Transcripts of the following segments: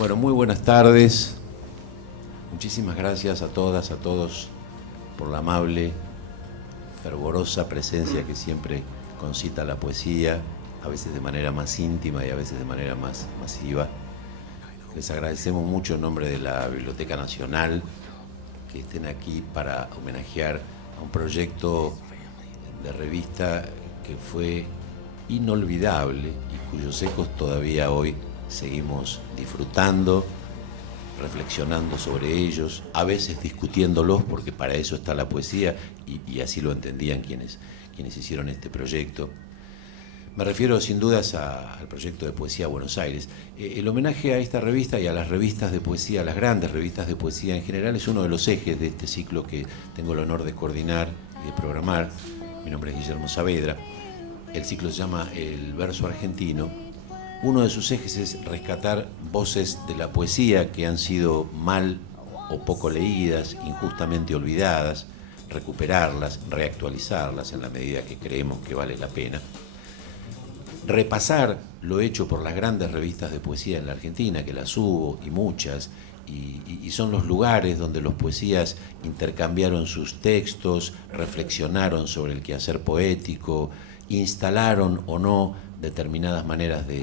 Bueno, muy buenas tardes. Muchísimas gracias a todas, a todos, por la amable, fervorosa presencia que siempre concita la poesía, a veces de manera más íntima y a veces de manera más masiva. Les agradecemos mucho en nombre de la Biblioteca Nacional que estén aquí para homenajear a un proyecto de revista que fue inolvidable y cuyos ecos todavía hoy seguimos disfrutando, reflexionando sobre ellos, a veces discutiéndolos, porque para eso está la poesía, y así lo entendían quienes hicieron este proyecto. Me refiero sin dudas al proyecto de Poesía Buenos Aires. El homenaje a esta revista y a las revistas de poesía, las grandes revistas de poesía en general, es uno de los ejes de este ciclo que tengo el honor de coordinar y de programar. Mi nombre es Guillermo Saavedra. El ciclo se llama El Verso Argentino. Uno de sus ejes es rescatar voces de la poesía que han sido mal o poco leídas, injustamente olvidadas, recuperarlas, reactualizarlas en la medida que creemos que vale la pena. Repasar lo hecho por las grandes revistas de poesía en la Argentina, que las hubo y muchas, y son los lugares donde los poesías intercambiaron sus textos, reflexionaron sobre el quehacer poético, instalaron o no determinadas maneras de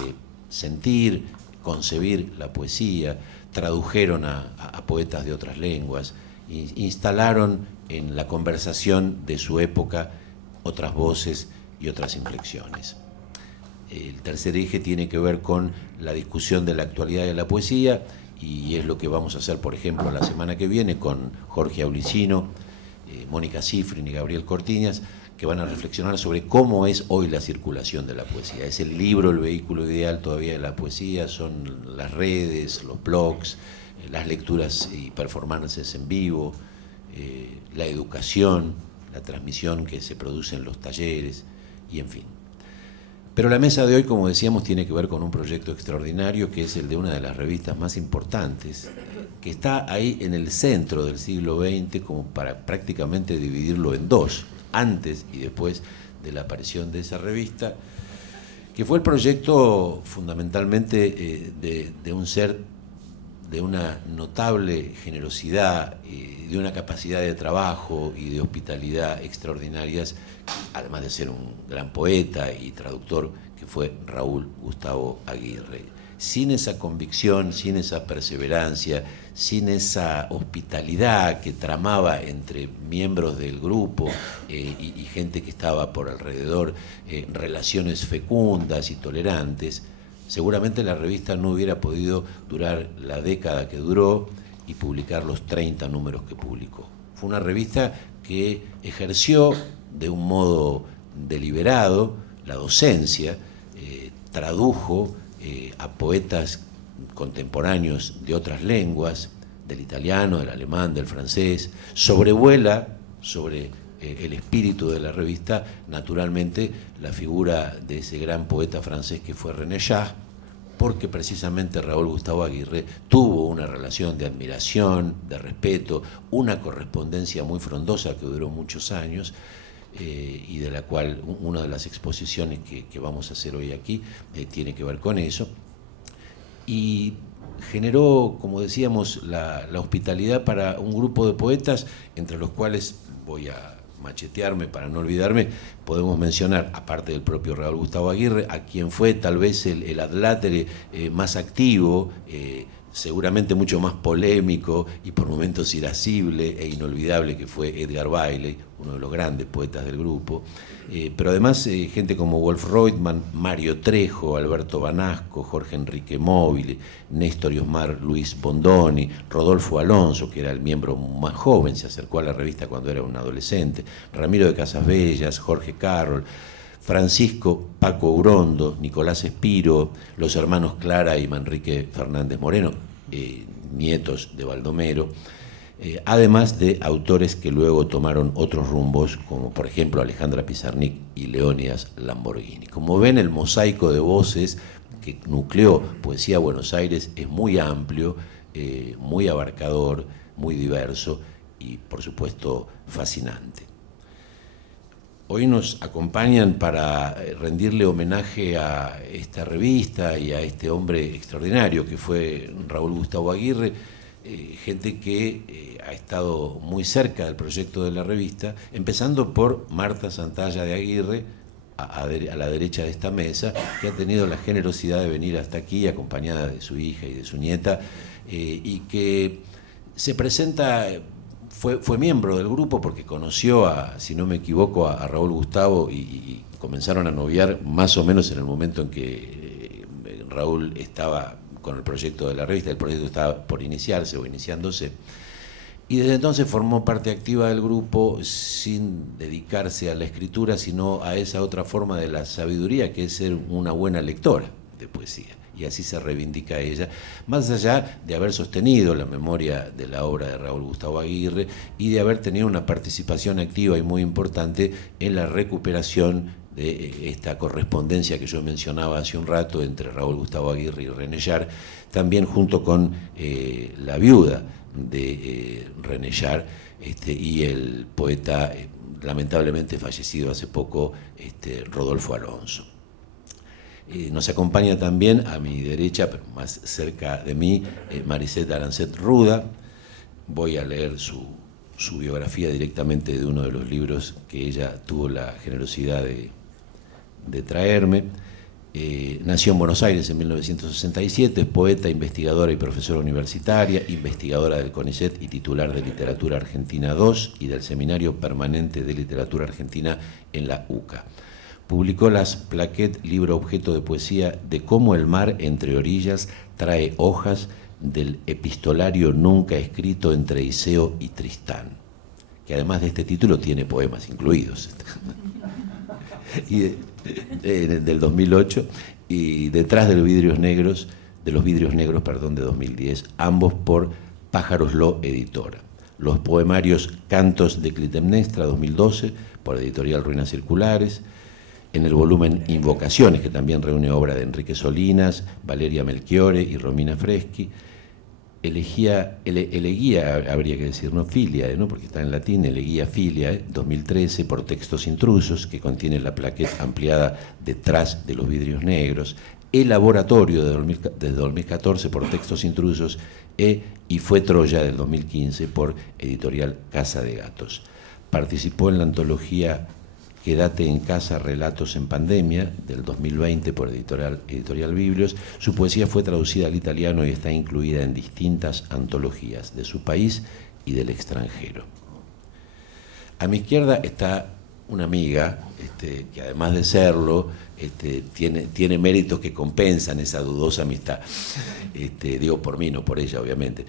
sentir, concebir la poesía, tradujeron a poetas de otras lenguas, instalaron en la conversación de su época otras voces y otras inflexiones. El tercer eje tiene que ver con la discusión de la actualidad de la poesía, y es lo que vamos a hacer, por ejemplo, la semana que viene con Jorge Aulicino, Mónica Cifrin y Gabriel Cortiñas, que van a reflexionar sobre cómo es hoy la circulación de la poesía. ¿Es el libro el vehículo ideal todavía de la poesía? ¿Son las redes, los blogs, las lecturas y performances en vivo, la educación, la transmisión que se produce en los talleres, y en fin? Pero la mesa de hoy, como decíamos, tiene que ver con un proyecto extraordinario que es el de una de las revistas más importantes, que está ahí en el centro del siglo XX, como para prácticamente dividirlo en dos, antes y después de la aparición de esa revista, que fue el proyecto fundamentalmente de un ser de una notable generosidad, de una capacidad de trabajo y de hospitalidad extraordinarias, además de ser un gran poeta y traductor, que fue Raúl Gustavo Aguirre. Sin esa convicción, sin esa perseverancia, sin esa hospitalidad que tramaba entre miembros del grupo y gente que estaba por alrededor, relaciones fecundas y tolerantes, seguramente la revista no hubiera podido durar la década que duró y publicar los 30 números que publicó. Fue una revista que ejerció de un modo deliberado la docencia, tradujo a poetas contemporáneos de otras lenguas, del italiano, del alemán, del francés, sobrevuela sobre el espíritu de la revista, naturalmente, la figura de ese gran poeta francés que fue René Char, porque precisamente Raúl Gustavo Aguirre tuvo una relación de admiración, de respeto, una correspondencia muy frondosa que duró muchos años, y de la cual una de las exposiciones que vamos a hacer hoy aquí tiene que ver con eso. Y generó, como decíamos, la hospitalidad para un grupo de poetas, entre los cuales, voy a machetearme para no olvidarme, podemos mencionar, aparte del propio Raúl Gustavo Aguirre, a quien fue tal vez el adlátere más activo, seguramente mucho más polémico y por momentos irascible e inolvidable, que fue Edgar Bailey, uno de los grandes poetas del grupo, pero además gente como Wolf Reutemann, Mario Trejo, Alberto Banasco, Jorge Enrique Móvil, Néstor y Osmar Luis Bondoni, Rodolfo Alonso, que era el miembro más joven, se acercó a la revista cuando era un adolescente, Ramiro de Casasbellas, Jorge Carroll, Francisco Paco Urondo, Nicolás Espiro, los hermanos Clara y Manrique Fernández Moreno, nietos de Baldomero, además de autores que luego tomaron otros rumbos, como por ejemplo Alejandra Pizarnik y Leónidas Lamborghini. Como ven, el mosaico de voces que nucleó Poesía Buenos Aires es muy amplio, muy abarcador, muy diverso y, por supuesto, fascinante. hoy nos acompañan para rendirle homenaje a esta revista y a este hombre extraordinario que fue Raúl Gustavo Aguirre, gente que ha estado muy cerca del proyecto de la revista, empezando por Marta Santalla de Aguirre, a la derecha de esta mesa, que ha tenido la generosidad de venir hasta aquí acompañada de su hija y de su nieta, y que se presenta, fue miembro del grupo porque conoció, si no me equivoco, a Raúl Gustavo y comenzaron a noviar más o menos en el momento en que Raúl estaba con el proyecto de la revista. El proyecto estaba por iniciarse o iniciándose, y desde entonces formó parte activa del grupo sin dedicarse a la escritura, sino a esa otra forma de la sabiduría, que es ser una buena lectora de poesía. Y así se reivindica ella, más allá de haber sostenido la memoria de la obra de Raúl Gustavo Aguirre y de haber tenido una participación activa y muy importante en la recuperación de esta correspondencia que yo mencionaba hace un rato entre Raúl Gustavo Aguirre y René Char, también junto con la viuda de René Char, y el poeta lamentablemente fallecido hace poco, Rodolfo Alonso. Nos acompaña también a mi derecha, pero más cerca de mí, Maricet Arancet Ruda. Voy a leer su biografía directamente de uno de los libros que ella tuvo la generosidad de traerme. Nació en Buenos Aires en 1967, es poeta, investigadora y profesora universitaria, investigadora del CONICET y titular de Literatura Argentina II y del Seminario Permanente de Literatura Argentina en la UCA. Publicó las plaquettes libro objeto de poesía de Cómo el mar entre orillas trae hojas del epistolario nunca escrito entre Iseo y Tristán, que además de este título tiene poemas incluidos. Y del 2008, y Detrás de los vidrios negros, de 2010, ambos por Pájaros Lo Editora. Los poemarios Cantos de Clitemnestra 2012 por Editorial Ruinas Circulares. En el volumen Invocaciones, que también reúne obra de Enrique Solinas, Valeria Melchiore y Romina Freschi. Elegía, habría que decir, no Filia, ¿no? Porque está en latín, Elegía Filia, 2013, por Textos Intrusos, que contiene la plaqueta ampliada Detrás de los vidrios negros. El Laboratorio, desde 2014, por Textos Intrusos, y Fue Troya, del 2015, por Editorial Casa de Gatos. Participó en la antología Quédate en casa, relatos en pandemia, del 2020 por Editorial Biblios. Su poesía fue traducida al italiano y está incluida en distintas antologías de su país y del extranjero. A mi izquierda está una amiga, que además de serlo, tiene méritos que compensan esa dudosa amistad. Digo por mí, no por ella, obviamente.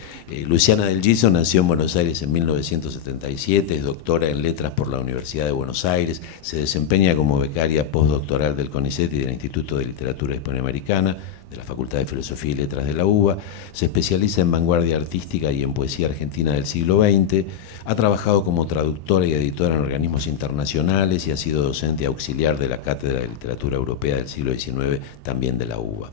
Luciana del Giso nació en Buenos Aires en 1977, es doctora en Letras por la Universidad de Buenos Aires, se desempeña como becaria postdoctoral del CONICET y del Instituto de Literatura Hispanoamericana, de la Facultad de Filosofía y Letras de la UBA, se especializa en vanguardia artística y en poesía argentina del siglo XX, ha trabajado como traductora y editora en organismos internacionales y ha sido docente auxiliar de la Cátedra de Literatura Europea del siglo XIX, también de la UBA.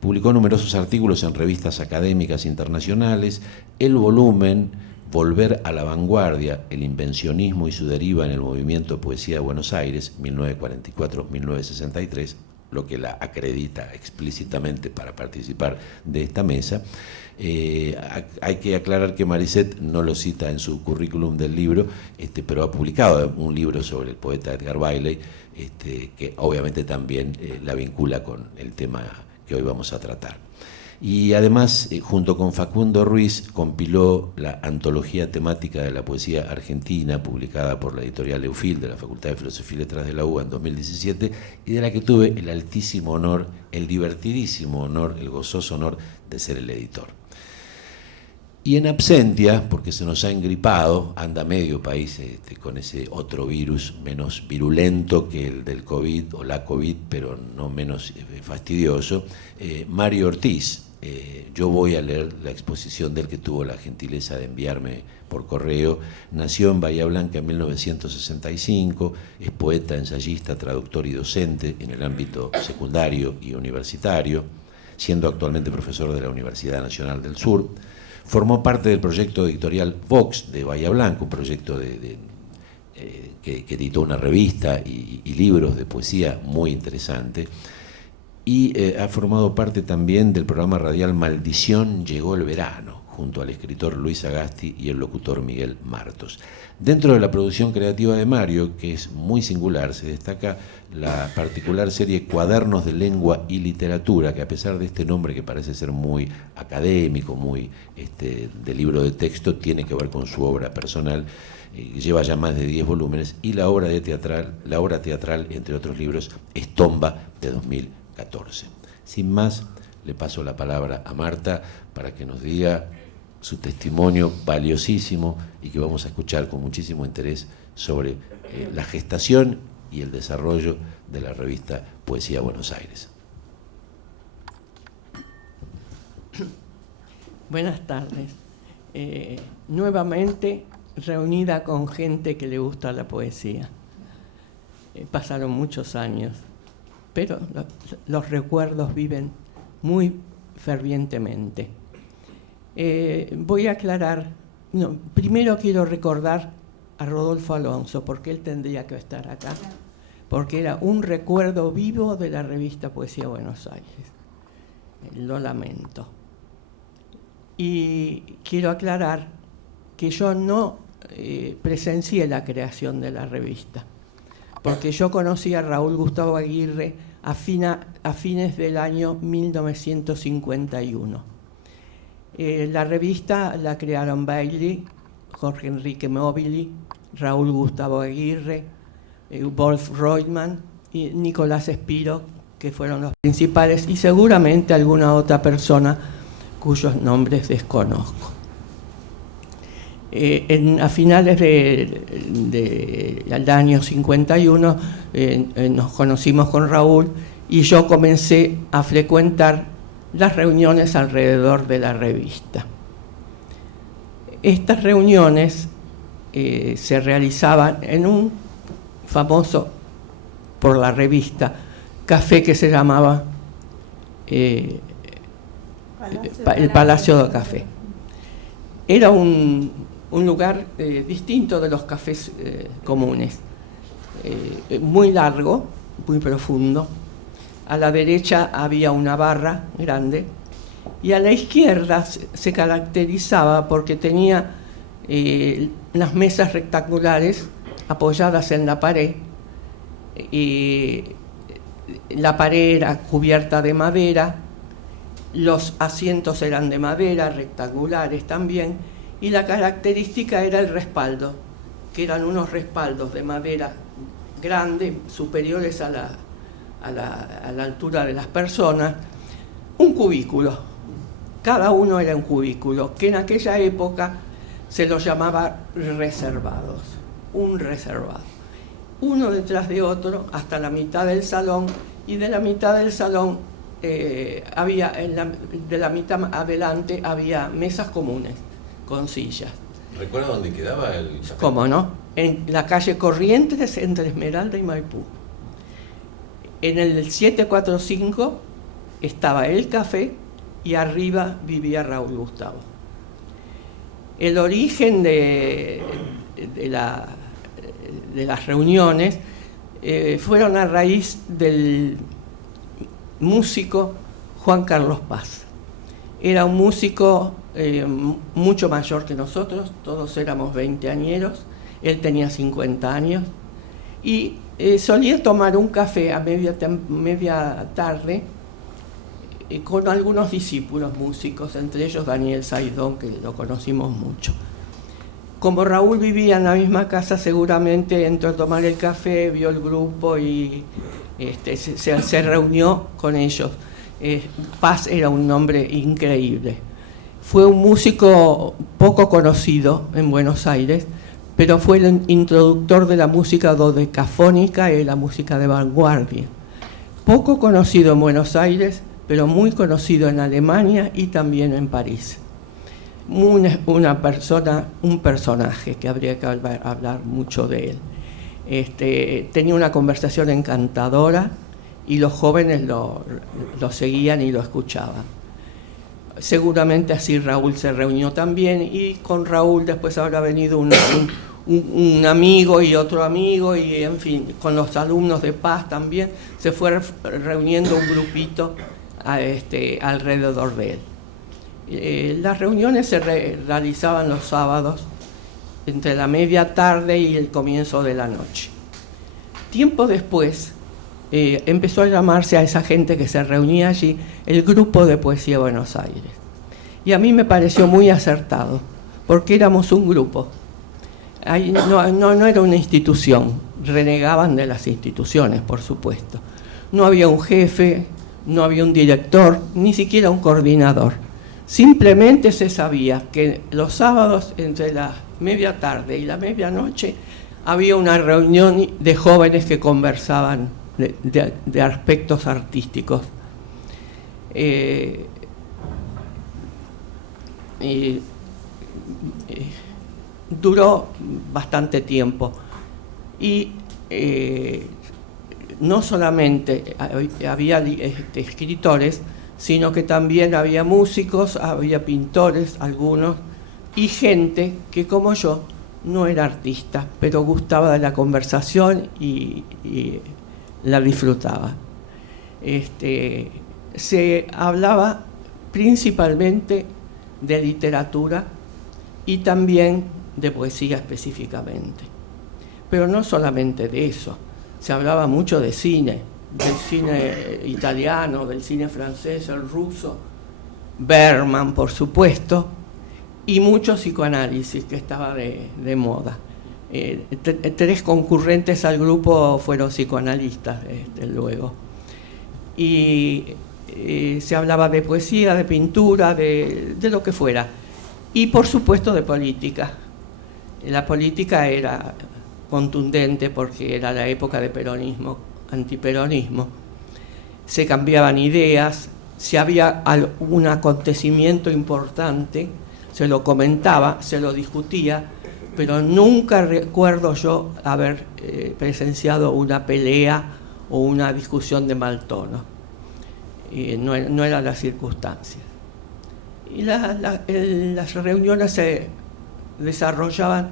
Publicó numerosos artículos en revistas académicas internacionales. El volumen Volver a la vanguardia, el invencionismo y su deriva en el movimiento Poesía de Buenos Aires, 1944-1963, lo que la acredita explícitamente para participar de esta mesa. Hay que aclarar que Maricet no lo cita en su currículum del libro, pero ha publicado un libro sobre el poeta Edgar Bailey, que obviamente también la vincula con el tema que hoy vamos a tratar. Y además, junto con Facundo Ruiz, compiló la antología temática de la poesía argentina, publicada por la editorial Eufil de la Facultad de Filosofía y Letras de la UBA en 2017, y de la que tuve el altísimo honor, el divertidísimo honor, el gozoso honor de ser el editor. Y en absentia, porque se nos ha engripado, anda medio país con ese otro virus menos virulento que el del COVID o la COVID, pero no menos fastidioso, Mario Ortiz. Yo voy a leer la exposición del que tuvo la gentileza de enviarme por correo. Nació en Bahía Blanca en 1965, es poeta, ensayista, traductor y docente en el ámbito secundario y universitario, siendo actualmente profesor de la Universidad Nacional del Sur. Formó parte del proyecto editorial Vox de Bahía Blanca, un proyecto que editó una revista y libros de poesía muy interesante. Y ha formado parte también del programa radial Maldición Llegó el Verano, junto al escritor Luis Agasti y el locutor Miguel Martos. Dentro de la producción creativa de Mario, que es muy singular, se destaca la particular serie Cuadernos de Lengua y Literatura, que a pesar de este nombre que parece ser muy académico, muy de libro de texto, tiene que ver con su obra personal. Lleva ya más de 10 volúmenes, y la obra teatral, entre otros libros, es Tomba, de 2014. Sin más, le paso la palabra a Marta para que nos diga su testimonio valiosísimo y que vamos a escuchar con muchísimo interés sobre la gestación y el desarrollo de la revista Poesía Buenos Aires. Buenas tardes. Nuevamente reunida con gente que le gusta la poesía. Pasaron muchos años, pero los recuerdos viven muy fervientemente. Voy a aclarar, primero quiero recordar a Rodolfo Alonso, porque él tendría que estar acá, porque era un recuerdo vivo de la revista Poesía Buenos Aires. Lo lamento. Y quiero aclarar que yo no presencié la creación de la revista, porque yo conocí a Raúl Gustavo Aguirre a fines del año 1951. La revista la crearon Bailey, Jorge Enrique Mobili, Raúl Gustavo Aguirre, Wolf Reutemann y Nicolás Espiro, que fueron los principales, y seguramente alguna otra persona cuyos nombres desconozco. A finales del año 51 nos conocimos con Raúl y yo comencé a frecuentar las reuniones alrededor de la revista. Estas reuniones se realizaban en un famoso, por la revista, café que se llamaba el Palacio de Café. Era un lugar distinto de los cafés comunes, muy largo, muy profundo. A la derecha había una barra grande y a la izquierda se caracterizaba porque tenía las mesas rectangulares apoyadas en la pared, y la pared era cubierta de madera, los asientos eran de madera, rectangulares también, y la característica era el respaldo, que eran unos respaldos de madera grande, superiores a la altura de las personas, un cubículo. Cada uno era un cubículo, que en aquella época se los llamaba reservados, un reservado. Uno detrás de otro, hasta la mitad del salón, y de la mitad del salón de la mitad adelante había mesas comunes, con sillas. ¿Recuerda dónde quedaba el café? ¿Cómo no? En la calle Corrientes, entre Esmeralda y Maipú. En el 745 estaba el café y arriba vivía Raúl Gustavo. El origen de las reuniones fueron a raíz del músico Juan Carlos Paz. Era un músico mucho mayor que nosotros, todos éramos veinteañeros, él tenía 50 años, y solía tomar un café a media tarde con algunos discípulos músicos, entre ellos Daniel Saidón, que lo conocimos mucho. Como Raúl vivía en la misma casa, seguramente entró a tomar el café, vio el grupo y se reunió con ellos. Paz era un nombre increíble. Fue un músico poco conocido en Buenos Aires, pero fue el introductor de la música dodecafónica y la música de vanguardia. Poco conocido en Buenos Aires, pero muy conocido en Alemania y también en París. Una persona, un personaje que habría que hablar mucho de él. Tenía una conversación encantadora y los jóvenes lo seguían y lo escuchaban. Seguramente así Raúl se reunió también, y con Raúl después habrá venido un amigo y otro amigo, y en fin, con los alumnos de Paz también, se fue reuniendo un grupito alrededor de él. Las reuniones se realizaban los sábados entre la media tarde y el comienzo de la noche. Tiempo después empezó a llamarse a esa gente que se reunía allí el Grupo de Poesía Buenos Aires. Y a mí me pareció muy acertado, porque éramos un grupo. Ahí no era una institución, renegaban de las instituciones, por supuesto. No había un jefe, no había un director, ni siquiera un coordinador. Simplemente se sabía que los sábados entre la media tarde y la medianoche había una reunión de jóvenes que conversaban de aspectos artísticos. Duró bastante tiempo y no solamente había escritores, sino que también había músicos, había pintores, algunos, y gente que como yo no era artista, pero gustaba de la conversación y la disfrutaba. Se hablaba principalmente de literatura y también de poesía específicamente. Pero no solamente de eso, se hablaba mucho de cine, del cine italiano, del cine francés, el ruso, Bergman, por supuesto, y mucho psicoanálisis que estaba de moda. 3 concurrentes al grupo fueron psicoanalistas luego. Y se hablaba de poesía, de pintura, de lo que fuera. Y por supuesto de política. La política era contundente porque era la época de peronismo, antiperonismo. Se cambiaban ideas, si había algún acontecimiento importante, se lo comentaba, se lo discutía, pero nunca recuerdo yo haber presenciado una pelea o una discusión de mal tono. No era la circunstancia. Y las reuniones se desarrollaban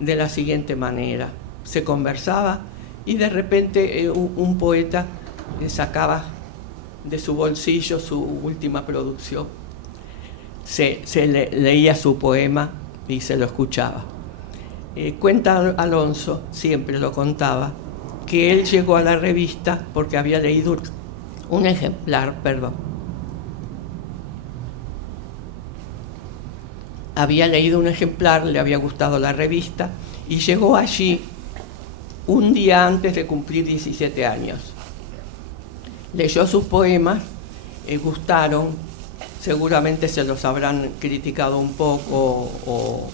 de la siguiente manera. Se conversaba y de repente un poeta sacaba de su bolsillo su última producción. Se leía su poema y se lo escuchaba. Cuenta Alonso, siempre lo contaba, que él llegó a la revista porque había leído un ejemplar, había leído un ejemplar, le había gustado la revista y llegó allí un día antes de cumplir 17 años. Leyó sus poemas, gustaron, seguramente se los habrán criticado un poco o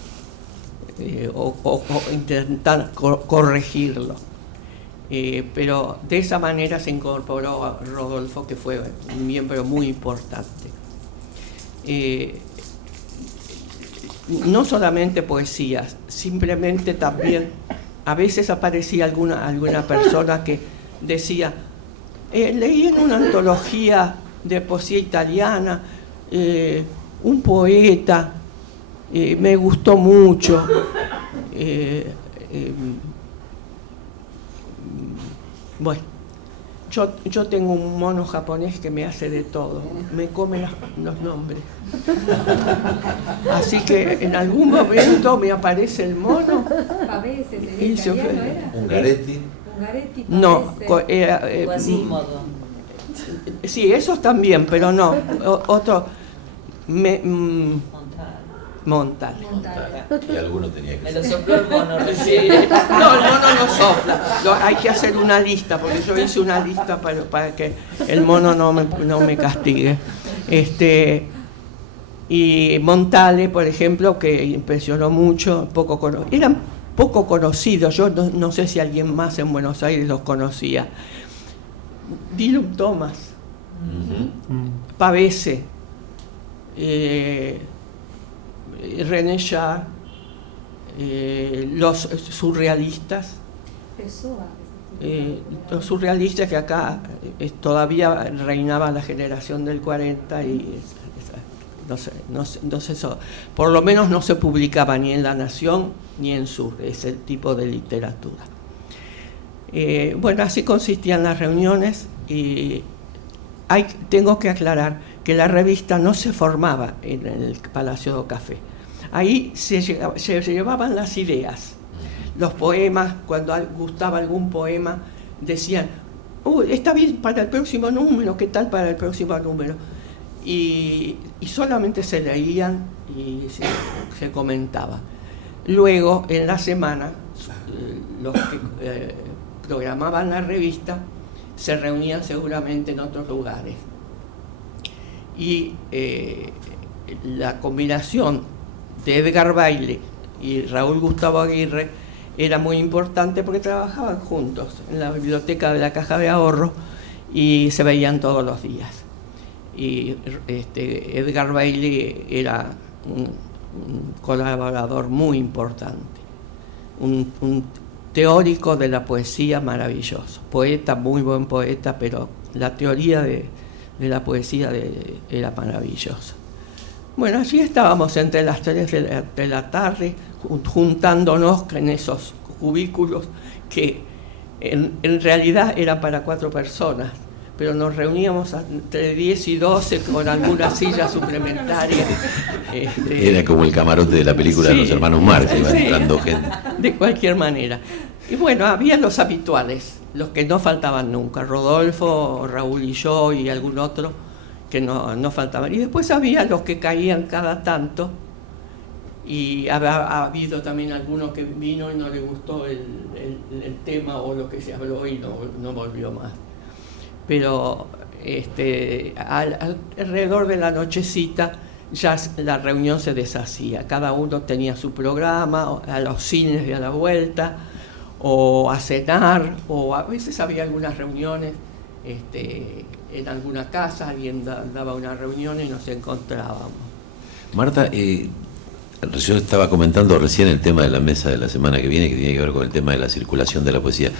intentar corregirlo. Pero de esa manera se incorporó a Rodolfo, que fue un miembro muy importante. No solamente poesías, simplemente también a veces aparecía alguna persona que decía, leí en una antología de poesía italiana un poeta, me gustó mucho, bueno, yo tengo un mono japonés que me hace de todo, me come los nombres. Así que en algún momento me aparece el mono. Pavese, ¿el italiano era? Ungaretti. Ungaretti, No, Quasimodo. sí, esos también, pero no, otro, Montal. Y alguno tenía que Me ser. lo sopló el mono Sí. recién. No lo sopla. Hay que hacer una lista, porque yo hice una lista para que el mono no me castigue. Y Montale, por ejemplo, que impresionó mucho, eran poco conocidos. Yo no sé si alguien más en Buenos Aires los conocía. Dylan Thomas, Pavese, René Char, los surrealistas, los surrealistas que acá todavía reinaba la generación del 40 y por lo menos no se publicaba ni en La Nación ni en Sur, ese tipo de literatura. Bueno, así consistían las reuniones y tengo que aclarar que la revista no se formaba en el Palacio do Café. Ahí se llevaban las ideas, los poemas. Cuando gustaba algún poema decían: está bien para el próximo número, ¿qué tal para el próximo número? Y solamente se leían y se comentaba. Luego, en la semana, los que programaban la revista se reunían seguramente en otros lugares. Y la combinación de Edgar Bailey y Raúl Gustavo Aguirre era muy importante porque trabajaban juntos en la biblioteca de la Caja de Ahorro y se veían todos los días. Y Edgar Bailey era un colaborador muy importante, un teórico de la poesía maravilloso, poeta, muy buen poeta, pero la teoría de la poesía era maravillosa. Bueno, allí estábamos entre las 3 de la tarde, juntándonos en esos cubículos que en realidad eran para 4 personas, pero nos reuníamos entre 10 y 12 con algunas sillas suplementarias. Era como el camarote de la película, sí, de los hermanos Marx, iba entrando gente. De cualquier manera. Y bueno, había los habituales, los que no faltaban nunca, Rodolfo, Raúl y yo y algún otro que no faltaban. Y después había los que caían cada tanto, y ha habido también alguno que vino y no le gustó el tema o lo que se habló y no volvió más. Pero alrededor de la nochecita ya la reunión se deshacía, cada uno tenía su programa, a los cines de a la vuelta, o a cenar, o a veces había algunas reuniones en alguna casa, alguien daba una reunión y nos encontrábamos. Marta, yo estaba comentando recién el tema de la mesa de la semana que viene, que tiene que ver con el tema de la circulación de la poesía.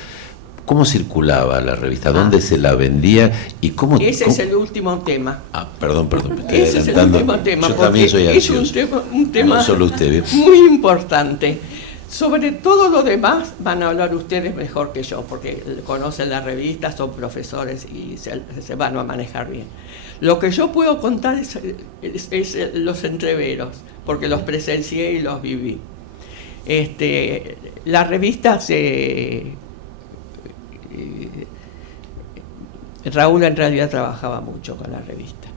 ¿Cómo circulaba la revista? ¿Dónde se la vendía? ¿Y cómo? Ese es el último tema. Perdón, me estoy ese adelantando. Es el último tema. Yo también soy ansioso. Es un tema no solo usted, ¿bien? Muy importante. Sobre todo lo demás van a hablar ustedes mejor que yo, porque conocen la revista, son profesores y se van a manejar bien. Lo que yo puedo contar es los entreveros, porque los presencié y los viví. La revista Raúl en realidad trabajaba mucho con la revista.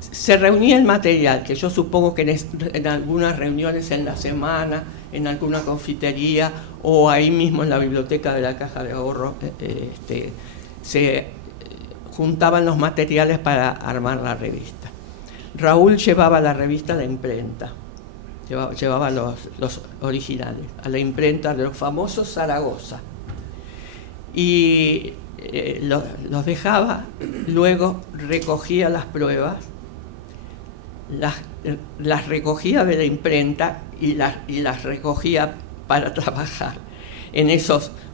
Se reunía el material, que yo supongo que en algunas reuniones en la semana, en alguna confitería o ahí mismo en la biblioteca de la Caja de Ahorro, se juntaban los materiales para armar la revista. Raúl llevaba la revista a la imprenta, llevaba los originales, a la imprenta de los famosos Zaragoza. Y los dejaba, luego recogía las pruebas, las recogía de la imprenta y las recogía para trabajar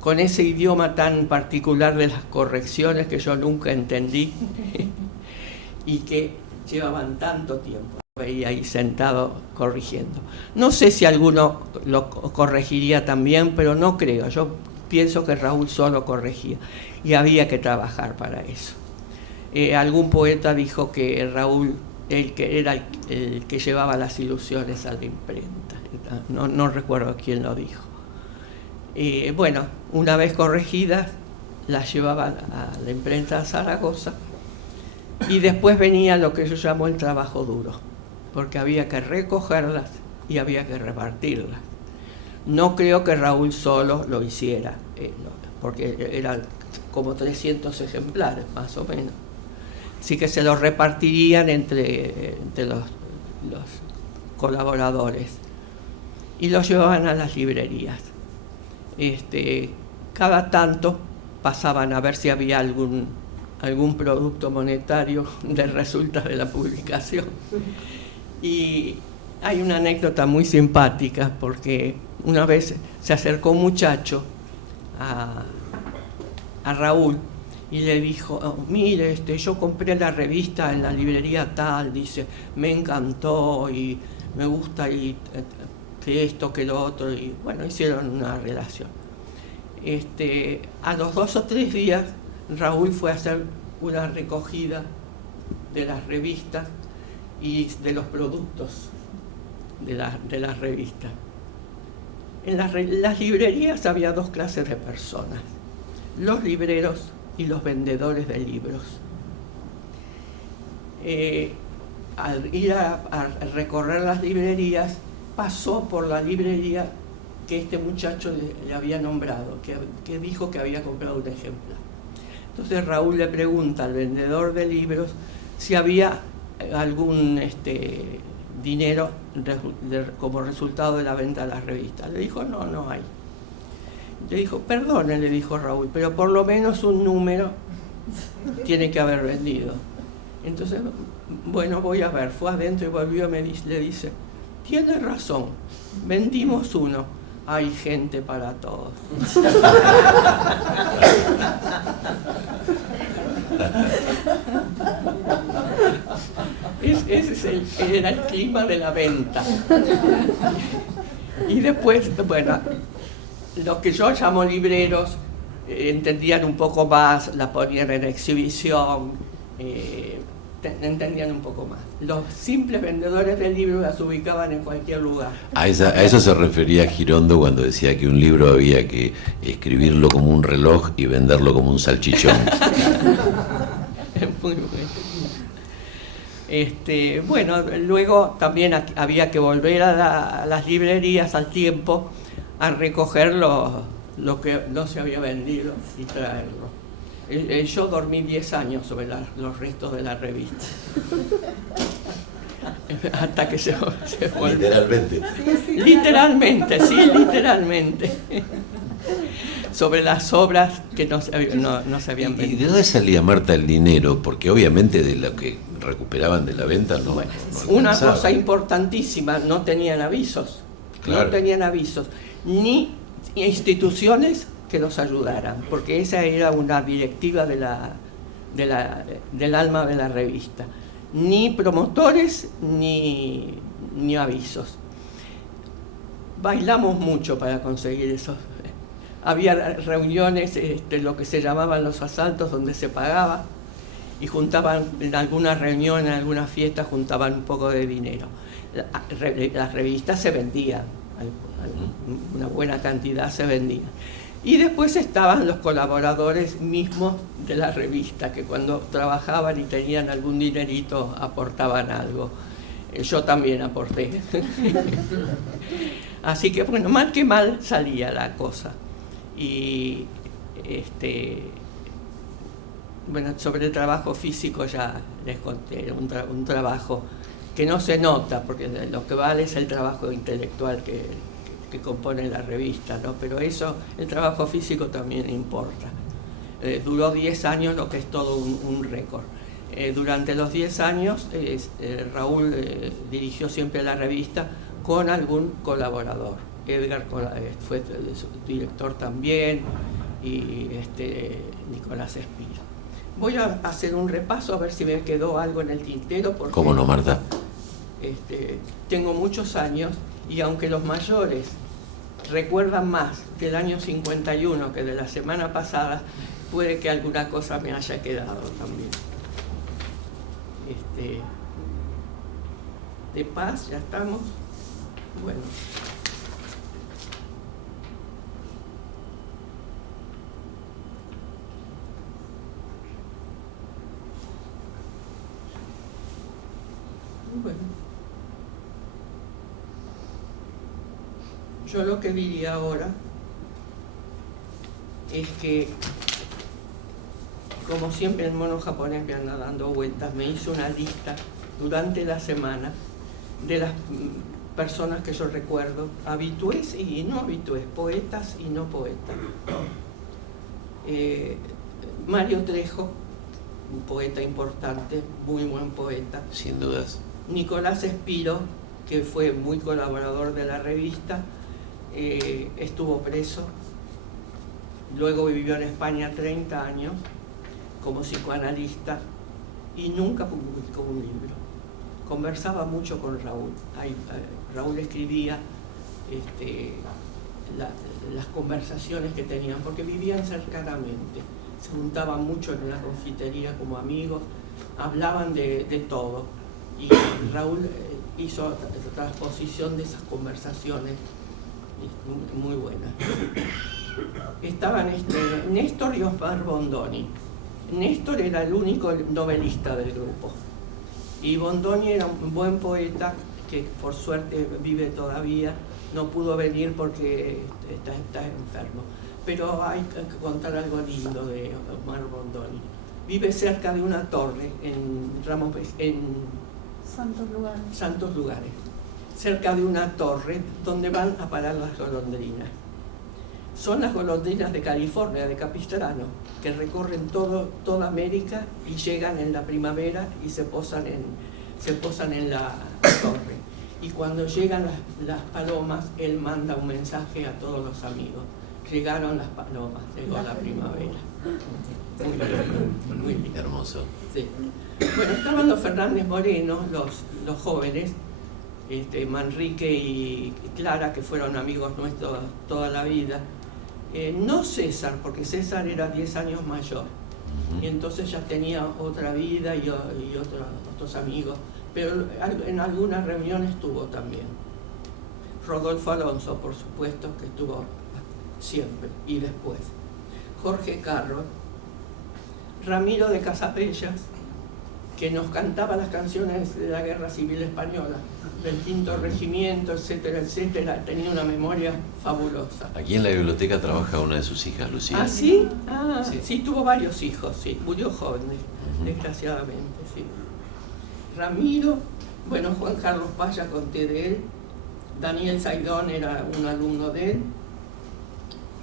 con ese idioma tan particular de las correcciones que yo nunca entendí y que llevaban tanto tiempo. Veía ahí sentado corrigiendo. No sé si alguno lo corregiría también, pero no creo. Yo pienso que Raúl solo corregía y había que trabajar para eso. Algún poeta dijo que Raúl era el que llevaba las ilusiones a la imprenta. No recuerdo quién lo dijo. Bueno, una vez corregidas, las llevaba a la imprenta de Zaragoza y después venía lo que yo llamo el trabajo duro, porque había que recogerlas y había que repartirlas. No creo que Raúl solo lo hiciera, porque eran como 300 ejemplares, más o menos. Así que se los repartirían entre los colaboradores y los llevaban a las librerías. Cada tanto pasaban a ver si había algún producto monetario de resultas de la publicación. Y hay una anécdota muy simpática, porque una vez se acercó un muchacho a Raúl y le dijo, "Oh, mire, yo compré la revista en la librería tal", dice, "me encantó y me gusta y que esto, que lo otro", y bueno, hicieron una relación. A los 2 o 3 días, Raúl fue a hacer una recogida de las revistas y de los productos de las revistas. En las librerías había 2 clases de personas: los libreros y los vendedores de libros. Al ir a recorrer las librerías, pasó por la librería que este muchacho le había nombrado, que dijo que había comprado un ejemplar. Entonces Raúl le pregunta al vendedor de libros si había algún dinero como resultado de la venta de las revistas. Le dijo, no, no hay. Le dijo, perdone, le dijo Raúl, pero por lo menos un número tiene que haber vendido. Entonces, bueno, voy a ver. Fue adentro y volvió y le dice, tiene razón, vendimos uno. Hay gente para todos. Ese era el clima de la venta. Y después, bueno, los que yo llamo libreros entendían un poco más, la ponían en exhibición, entendían un poco más. Los simples vendedores de libros las ubicaban en cualquier lugar. A eso se refería Girondo cuando decía que un libro había que escribirlo como un reloj y venderlo como un salchichón. Muy bueno. Bueno, luego también había que volver a las librerías al tiempo a recoger lo que no se había vendido y traerlo. Yo dormí 10 años sobre los restos de la revista. Hasta que se volvió. Literalmente. Literalmente, sí, literalmente. Sobre las obras que no se habían ¿Y vendido. de dónde salía, Marta, el dinero? Porque obviamente de lo que recuperaban de la venta no, Bueno, no una alcanzaba. cosa importantísima, no tenían avisos. Claro. No tenían avisos. Ni instituciones que los ayudaran, porque esa era una directiva del alma de la revista. Ni promotores, ni avisos. Bailamos mucho para conseguir eso. Había reuniones, lo que se llamaban los asaltos, donde se pagaba, y juntaban, en alguna reunión, en alguna fiesta, juntaban un poco de dinero. Las revistas se vendían, una buena cantidad se vendían. Y después estaban los colaboradores mismos de la revista, que cuando trabajaban y tenían algún dinerito aportaban algo. Yo también aporté. Así que, bueno, mal que mal salía la cosa. Y bueno, sobre el trabajo físico ya les conté, era un trabajo que no se nota, porque lo que vale es el trabajo intelectual que compone la revista, ¿no? Pero eso, el trabajo físico también importa. Duró 10 años, lo que es todo un récord. Durante los 10 años, Raúl dirigió siempre la revista con algún colaborador. Edgar fue director también, y Nicolás Espiro. Voy a hacer un repaso a ver si me quedó algo en el tintero. Porque, ¿Cómo no, Marta? Tengo muchos años, y aunque los mayores recuerdan más del año 51 que de la semana pasada, puede que alguna cosa me haya quedado también. De paz, ya estamos. Bueno. Bueno. Yo lo que diría ahora es que, como siempre el mono japonés me anda dando vueltas, me hizo una lista durante la semana de las personas que yo recuerdo, habitués y no habitués, poetas y no poetas. Mario Trejo, un poeta importante, muy buen poeta. Sin dudas. Nicolás Espiro, que fue muy colaborador de la revista, estuvo preso, luego vivió en España 30 años, como psicoanalista y nunca publicó un libro. Conversaba mucho con Raúl. Raúl escribía las conversaciones que tenían, porque vivían cercanamente, se juntaban mucho en una confitería como amigos, hablaban de todo, y Raúl hizo transposición de esas conversaciones muy buenas. Estaban Néstor y Osmar Bondoni. Néstor era el único novelista del grupo, y Bondoni era un buen poeta que por suerte vive todavía. No pudo venir porque está enfermo. Pero hay que contar algo lindo de Osmar Bondoni. Vive cerca de una torre en Santos Lugares. Cerca de una torre donde van a parar las golondrinas. Son las golondrinas de California, de Capistrano, que recorren toda América y llegan en la primavera y se posan en la torre. Y cuando llegan las palomas, él manda un mensaje a todos los amigos. Llegaron las palomas, llegó la primavera. Muy lindo. Hermoso. Sí. Bueno, estaban los Fernández Moreno, los jóvenes, Manrique y Clara, que fueron amigos nuestros toda la vida. No César, porque César era 10 años mayor. Y entonces ya tenía otra vida y otros amigos. Pero en algunas reuniones estuvo también. Rodolfo Alonso, por supuesto, que estuvo siempre y después. Jorge Carro, Ramiro de Casapellas, que nos cantaba las canciones de la Guerra Civil Española, del Quinto Regimiento, etcétera, etcétera. Tenía una memoria fabulosa. Aquí en la biblioteca trabaja una de sus hijas, Lucía. ¿Ah, sí? Sí, tuvo varios hijos, sí. Murió joven, desgraciadamente, sí. Ramiro, bueno, Juan Carlos Paz, ya conté de él. Daniel Zaidón era un alumno de él.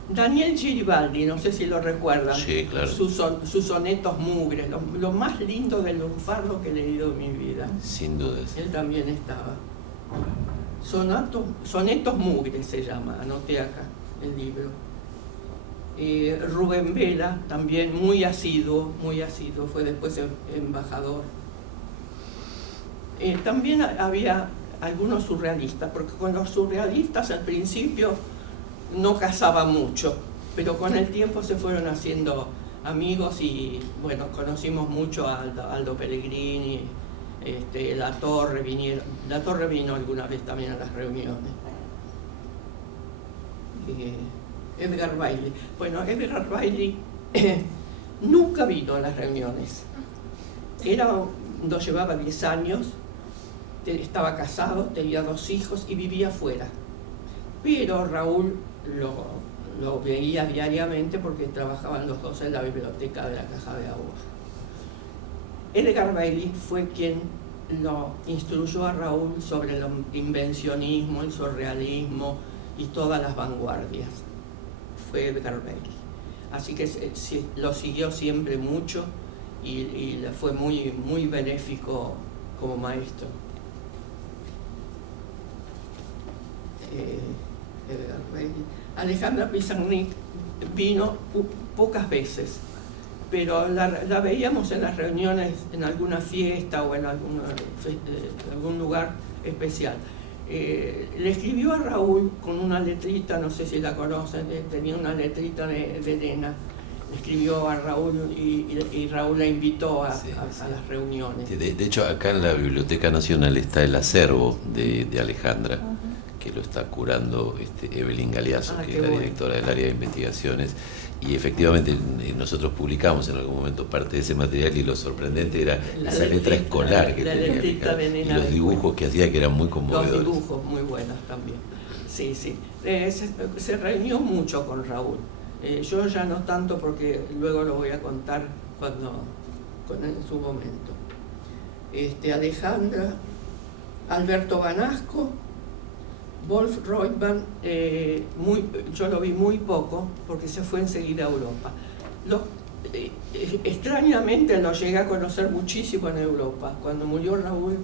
Daniel Giribaldi, no sé si lo recuerdan. Sí, claro. Sus sonetos mugres, lo más lindo del lunfardo que he leído en mi vida. Sin dudas. Él también estaba. Sonetos mugres se llama, anoté acá el libro. Rubén Vela, también muy asiduo, fue después embajador. También había algunos surrealistas, porque con los surrealistas al principio no casaba mucho, pero con el tiempo se fueron haciendo amigos y bueno, conocimos mucho a Aldo Pellegrini, La Torre vino alguna vez también a las reuniones. Edgar Bailey. Bueno, Edgar Bailey nunca vino a las reuniones. Nos llevaba 10 años, estaba casado, tenía 2 hijos y vivía fuera. Pero Raúl lo veía diariamente porque trabajaban los dos en la biblioteca de la Caja de Ahorro. Edgar Bailey fue quien lo instruyó a Raúl sobre el invencionismo, el surrealismo y todas las vanguardias. Fue Edgar Bailey. Así que lo siguió siempre mucho y fue muy, muy benéfico como maestro. Edgar Bailey. Alejandra Pizarnik vino pocas veces, pero la veíamos en las reuniones, en alguna fiesta o en algún lugar especial. Le escribió a Raúl con una letrita, no sé si la conocen, tenía una letrita de nena. Le escribió a Raúl y Raúl la invitó a las reuniones. De hecho, acá en la Biblioteca Nacional está el acervo de Alejandra, que lo está curando Evelyn Galeazzo, que es la directora del área de investigaciones. Y efectivamente nosotros publicamos en algún momento parte de ese material y lo sorprendente era esa letra escolar que tenía y los dibujos que hacía, que eran muy conmovedores. Los dibujos muy buenos también. Sí. Se reunió mucho con Raúl. Yo ya no tanto porque luego lo voy a contar en su momento. Alejandra, Alberto Banasco, Wolf Reutemann, yo lo vi muy poco porque se fue enseguida a Europa. Extrañamente lo llegué a conocer muchísimo en Europa. Cuando murió Raúl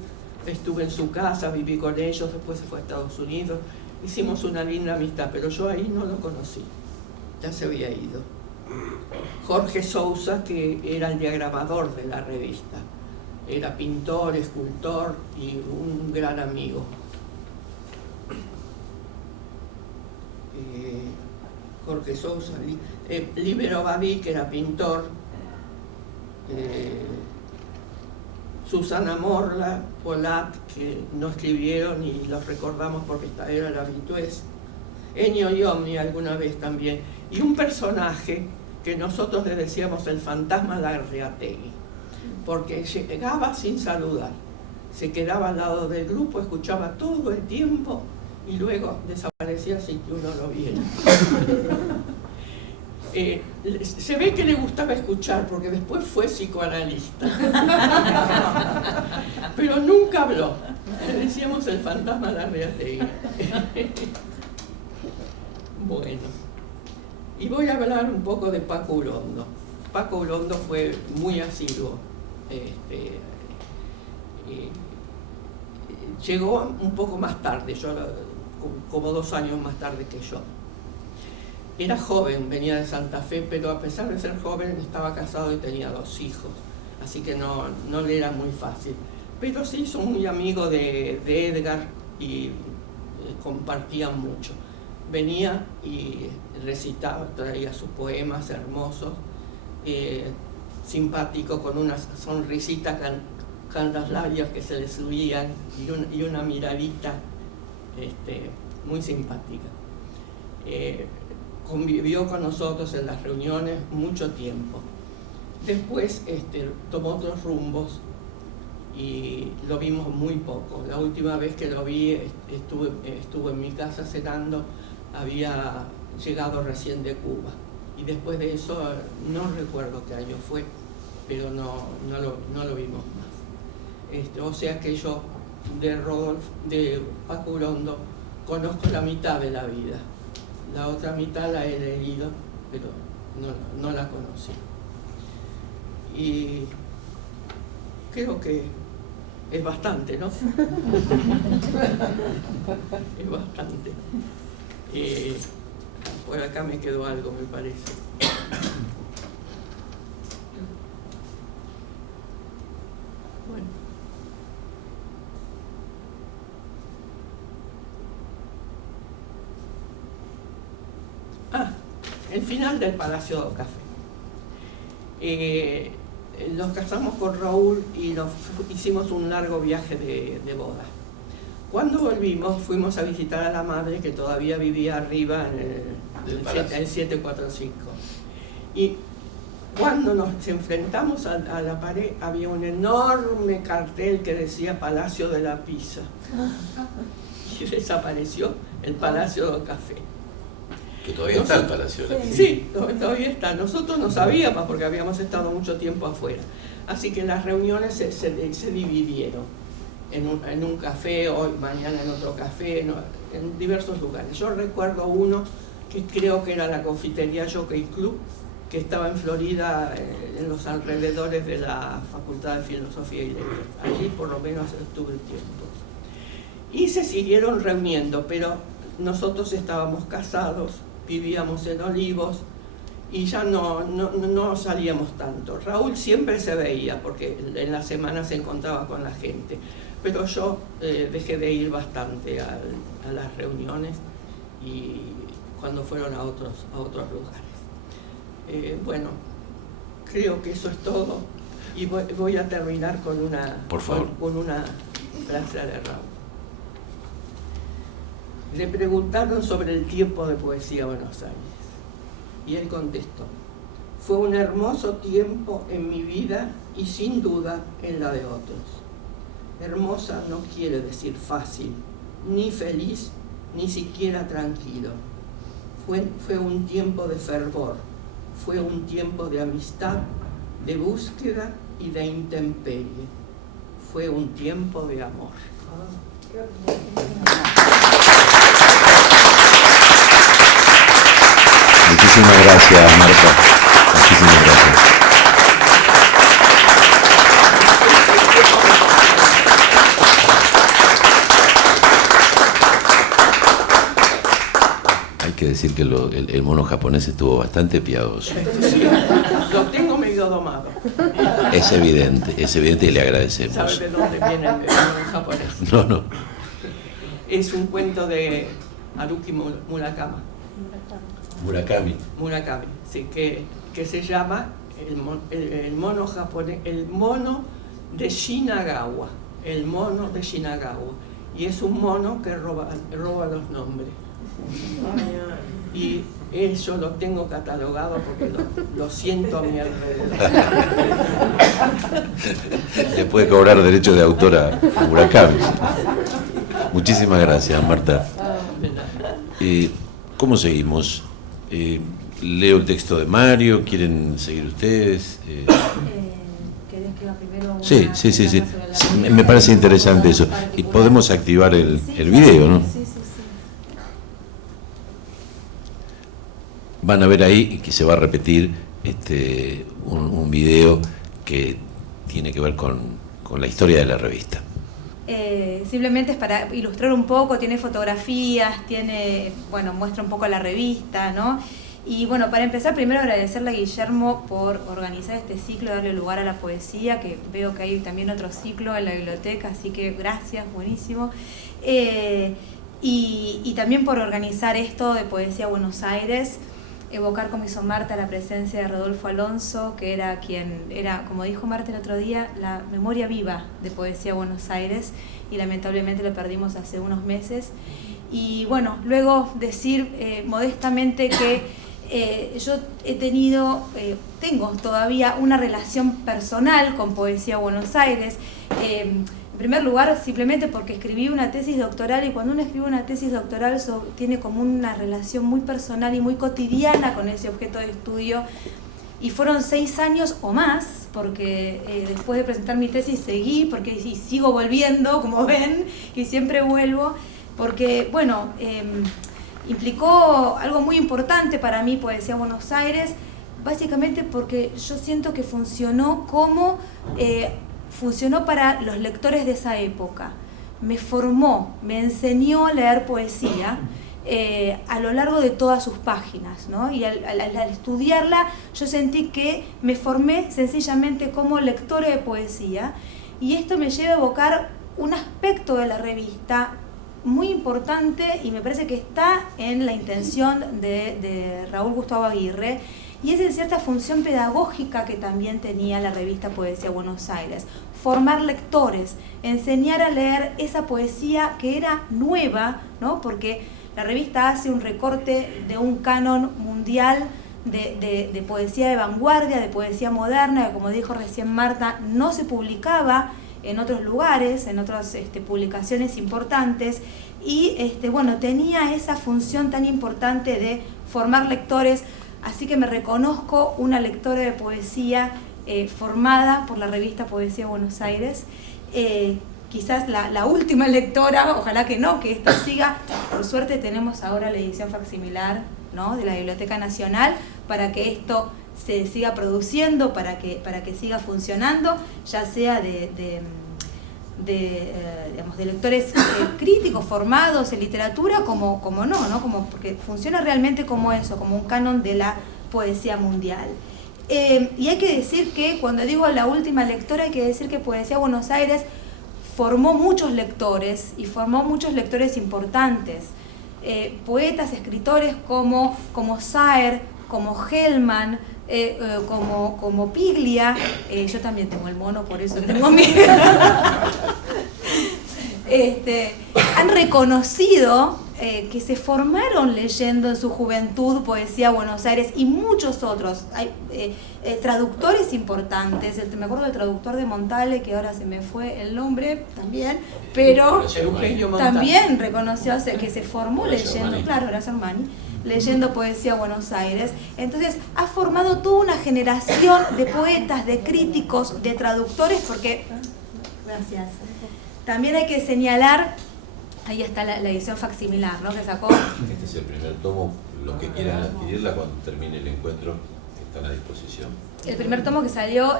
estuve en su casa, viví con ellos, después se fue a Estados Unidos. Hicimos una linda amistad, pero yo ahí no lo conocí, ya se había ido. Jorge Sousa, que era el diagramador de la revista. Era pintor, escultor y un gran amigo. Jorge Sousa, Libero Badí, que era pintor, Susana Morla, Polat, que no escribieron y los recordamos porque era la habitués, Ennio Iommi alguna vez también, y un personaje que nosotros le decíamos el fantasma de Arreategui, porque llegaba sin saludar, se quedaba al lado del grupo, escuchaba todo el tiempo y luego desaparecía sin que uno lo viera. Se ve que le gustaba escuchar porque después fue psicoanalista, pero nunca habló. Le decíamos el fantasma de Arreategui. Bueno, y voy a hablar un poco de Paco Urondo. Paco Urondo fue muy asiduo. Llegó un poco más tarde, como 2 años más tarde que yo. Era joven, venía de Santa Fe, pero a pesar de ser joven estaba casado y tenía 2 hijos, así que no le era muy fácil. Pero se hizo muy amigo de Edgar y compartían mucho. Venía y recitaba, traía sus poemas hermosos, simpático, con una sonrisita con los labios que se le subían y una miradita muy simpática. Convivió con nosotros en las reuniones mucho tiempo. Después tomó otros rumbos y lo vimos muy poco. La última vez que lo vi estuvo en mi casa cenando, había llegado recién de Cuba. Y después de eso no recuerdo qué año fue, pero no lo vimos más. O sea que yo de Paco Urondo conozco la mitad de la vida. La otra mitad la he leído, pero no la conocí. Y creo que es bastante, ¿no? Es bastante. Por acá me quedó algo, me parece. Bueno. El final del Palacio do Café. Nos casamos con Raúl y hicimos un largo viaje de boda. Cuando volvimos, fuimos a visitar a la madre que todavía vivía arriba en el 745. Y cuando nos enfrentamos a la pared, había un enorme cartel que decía Palacio de la Pizza. Y desapareció el Palacio do Café. Que todavía está el Palacio de la Pizza. Sí, todavía está. Nosotros no sabíamos porque habíamos estado mucho tiempo afuera. Así que las reuniones se dividieron en un café, hoy, mañana en otro café, en diversos lugares. Yo recuerdo uno que creo que era la confitería Jockey Club, que estaba en Florida, en los alrededores de la Facultad de Filosofía y Letras. Allí por lo menos estuve tiempo. Y se siguieron reuniendo, pero nosotros estábamos casados, vivíamos en Olivos y ya no salíamos tanto. Raúl siempre se veía porque en la semana se encontraba con la gente, pero yo dejé de ir bastante a las reuniones y cuando fueron a otros lugares. Bueno, creo que eso es todo y voy a terminar con una frase de Raúl. Le preguntaron sobre el tiempo de Poesía Buenos Aires y él contestó: fue un hermoso tiempo en mi vida y sin duda en la de otros. Hermosa no quiere decir fácil, ni feliz, ni siquiera tranquilo. Fue un tiempo de fervor, fue un tiempo de amistad, de búsqueda y de intemperie. Fue un tiempo de amor. Muchísimas gracias, Marta. Muchísimas gracias. Hay que decir que el mono japonés estuvo bastante piadoso. Sí, lo tengo medio domado. Es evidente y le agradecemos. ¿Sabe de dónde viene el mono japonés? No. Es un cuento de Haruki Murakami. Murakami, sí, que se llama el mono japonés, el mono de Shinagawa. El mono de Shinagawa. Y es un mono que roba los nombres. Y eso lo tengo catalogado porque lo siento a mi alrededor. Le puede cobrar derecho de autor a Murakami. Muchísimas gracias, Marta. ¿Cómo seguimos? Leo el texto de Mario. ¿Quieren seguir ustedes? ¿Querés que haga primero una Sí. sobre la Me parece interesante eso. Y podemos activar el video, ¿no? Sí. Van a ver ahí que se va a repetir un video que tiene que ver con la historia de la revista. Simplemente es para ilustrar un poco, tiene fotografías, muestra un poco la revista, ¿no? Y bueno, para empezar, primero agradecerle a Guillermo por organizar este ciclo, darle lugar a la poesía, que veo que hay también otro ciclo en la biblioteca, así que gracias, buenísimo. Y también por organizar esto de Poesía Buenos Aires, evocar, como hizo Marta, la presencia de Rodolfo Alonso, que era como dijo Marta el otro día, la memoria viva de Poesía Buenos Aires, y lamentablemente lo perdimos hace unos meses. Y bueno, luego decir modestamente que yo tengo todavía una relación personal con Poesía Buenos Aires. En primer lugar, simplemente porque escribí una tesis doctoral, y cuando uno escribe una tesis doctoral tiene como una relación muy personal y muy cotidiana con ese objeto de estudio, y fueron 6 años o más, porque después de presentar mi tesis seguí, y sigo volviendo, como ven, y siempre vuelvo, porque, implicó algo muy importante para mí Poesía Buenos Aires, básicamente porque yo siento que funcionó para los lectores de esa época. Me formó, me enseñó a leer poesía a lo largo de todas sus páginas, ¿no? Y al estudiarla yo sentí que me formé sencillamente como lectora de poesía, y esto me lleva a evocar un aspecto de la revista muy importante, y me parece que está en la intención de Raúl Gustavo Aguirre, y es en cierta función pedagógica que también tenía la revista Poesía Buenos Aires: formar lectores, enseñar a leer esa poesía que era nueva, ¿no? Porque la revista hace un recorte de un canon mundial de poesía de vanguardia, de poesía moderna, que, como dijo recién Marta, no se publicaba en otros lugares, en otras publicaciones importantes, y tenía esa función tan importante de formar lectores. Así que me reconozco una lectora de poesía formada por la revista Poesía Buenos Aires. Quizás la última lectora, ojalá que no, que esto siga. Por suerte tenemos ahora la edición facsimilar, ¿no?, de la Biblioteca Nacional, para que esto se siga produciendo, para que siga funcionando, ya sea de lectores críticos formados en literatura, como no, como porque funciona realmente como eso, como un canon de la poesía mundial. Y hay que decir que, cuando digo la última lectora, hay que decir que Poesía Buenos Aires formó muchos lectores, y formó muchos lectores importantes, poetas, escritores como Saer, como Hellman, como Piglia. Yo también tengo el mono, por eso tengo miedo. Han reconocido que se formaron leyendo en su juventud Poesía Buenos Aires, y muchos otros. Hay traductores importantes. Me acuerdo del traductor de Montale, que ahora se me fue el nombre también, pero también reconoció que se formó leyendo, claro, Horacio Armani, leyendo Poesía Buenos Aires. Entonces ha formado toda una generación de poetas, de críticos, de traductores, porque, gracias, también hay que señalar, ahí está la edición facsimilar, ¿no?, que sacó. Este es el primer tomo. Los que quieran adquirirla, cuando termine el encuentro, están a disposición. El primer tomo que salió,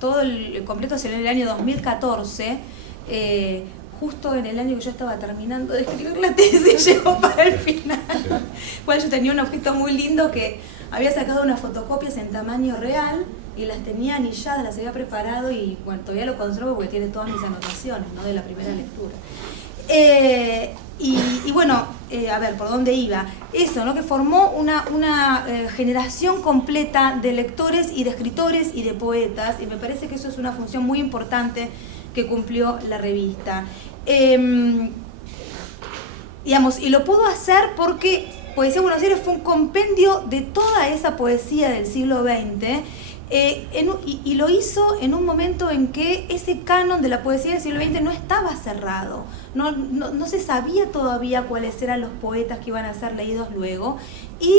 todo el completo salió en el año 2014, justo en el año que yo estaba terminando de escribir la tesis llegó para el final. Bueno, yo tenía un objeto muy lindo que había sacado unas fotocopias en tamaño real y las tenía anilladas, las había preparado y bueno, todavía lo conservo porque tiene todas mis anotaciones, ¿no?, de la primera lectura. Y bueno, a ver, ¿por dónde iba? Eso, ¿no?, que formó una generación completa de lectores y de escritores y de poetas, y me parece que eso es una función muy importante que cumplió la revista. Digamos, y lo pudo hacer porque Poesía Buenos Aires fue un compendio de toda esa poesía del siglo XX, y lo hizo en un momento en que ese canon de la poesía del siglo XX no estaba cerrado, no se sabía todavía cuáles eran los poetas que iban a ser leídos luego, y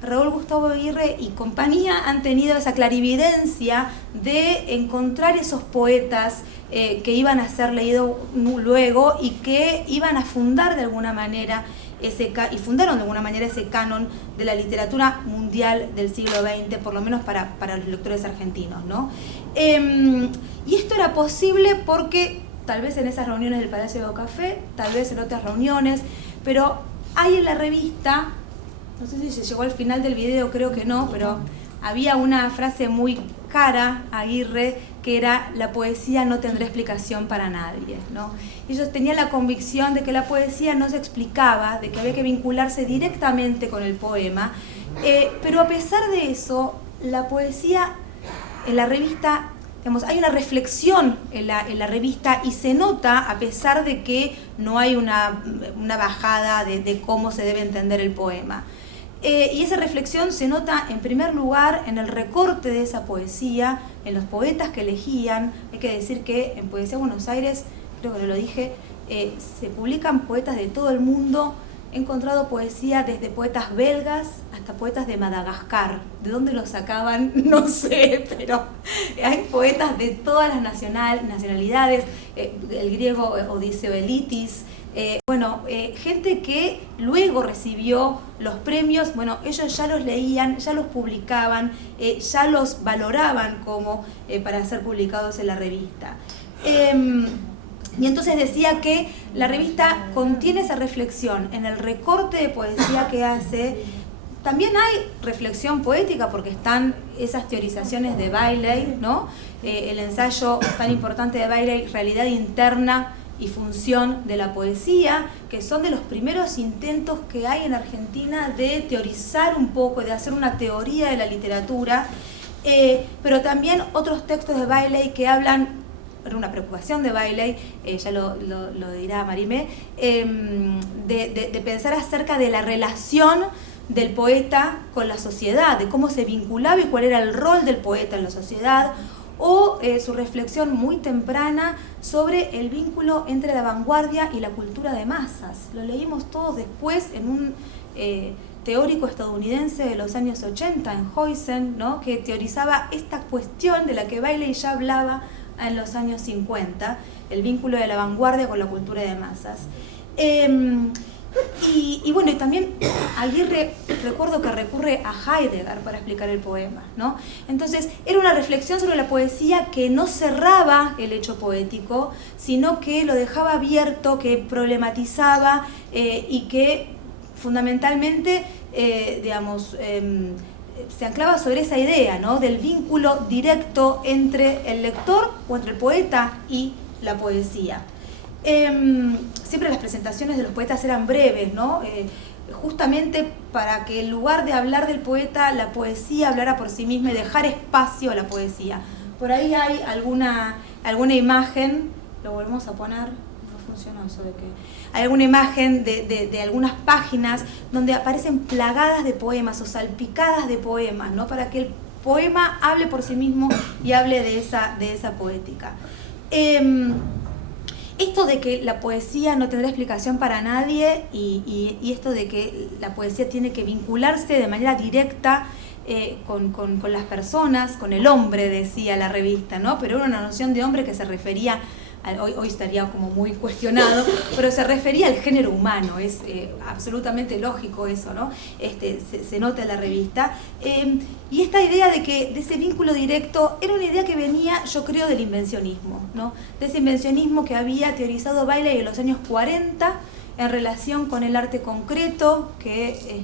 Raúl Gustavo Aguirre y compañía han tenido esa clarividencia de encontrar esos poetas que iban a ser leídos luego y que iban a fundar de alguna manera y fundaron de alguna manera ese canon de la literatura mundial del siglo XX, por lo menos para los lectores argentinos, ¿no? Y esto era posible porque tal vez en esas reuniones del Palacio de Café, tal vez en otras reuniones, pero hay en la revista, no sé si se llegó al final del video, creo que no, pero había una frase muy cara a Aguirre que era: la poesía no tendrá explicación para nadie, ¿no? Ellos tenían la convicción de que la poesía no se explicaba, de que había que vincularse directamente con el poema, pero a pesar de eso, la poesía en la revista, digamos, hay una reflexión en la revista y se nota, a pesar de que no hay una bajada de cómo se debe entender el poema. Y esa reflexión se nota en primer lugar en el recorte de esa poesía, en los poetas que elegían. Hay que decir que en Poesía Buenos Aires, creo que lo dije, se publican poetas de todo el mundo. He encontrado poesía desde poetas belgas hasta poetas de Madagascar. ¿De dónde los sacaban? No sé, pero hay poetas de todas las nacionalidades. El griego Odiseo Elitis. Gente que luego recibió los premios, bueno, ellos ya los leían, ya los publicaban, ya los valoraban como para ser publicados en la revista. Y entonces decía que la revista contiene esa reflexión en el recorte de poesía que hace. También hay reflexión poética porque están esas teorizaciones de Bailey, ¿no? El ensayo tan importante de Bailey, Realidad Interna y Función de la Poesía, que son de los primeros intentos que hay en Argentina de teorizar un poco, de hacer una teoría de la literatura, pero también otros textos de Bailey que hablan, era una preocupación de Bailey, ya lo dirá Marimé, de pensar acerca de la relación del poeta con la sociedad, de cómo se vinculaba y cuál era el rol del poeta en la sociedad, o su reflexión muy temprana sobre el vínculo entre la vanguardia y la cultura de masas. Lo leímos todos después en un teórico estadounidense de los años 80, en Huysen, ¿no?, que teorizaba esta cuestión de la que Bailey ya hablaba en los años 50, el vínculo de la vanguardia con la cultura de masas. Y también Aguirre, recuerdo que recurre a Heidegger para explicar el poema, ¿no? Entonces era una reflexión sobre la poesía que no cerraba el hecho poético, sino que lo dejaba abierto, que problematizaba y que fundamentalmente, se anclaba sobre esa idea, ¿no?, del vínculo directo entre el lector o entre el poeta y la poesía. Siempre las presentaciones de los poetas eran breves, ¿no? Justamente para que en lugar de hablar del poeta, la poesía hablara por sí misma y dejar espacio a la poesía. Por ahí hay alguna imagen, lo volvemos a poner, no funciona eso de que... Hay alguna imagen de algunas páginas donde aparecen plagadas de poemas o salpicadas de poemas, ¿no?, para que el poema hable por sí mismo y hable de esa poética. Esto de que la poesía no tendrá explicación para nadie y esto de que la poesía tiene que vincularse de manera directa con las personas, con el hombre, decía la revista, ¿no? Pero era una noción de hombre que se refería hoy estaría como muy cuestionado, pero se refería al género humano, es absolutamente lógico eso, ¿no? Se nota en la revista. Y esta idea de ese vínculo directo era una idea que venía, yo creo, del invencionismo, ¿no? De ese invencionismo que había teorizado Bailey en los años 40 en relación con el arte concreto, que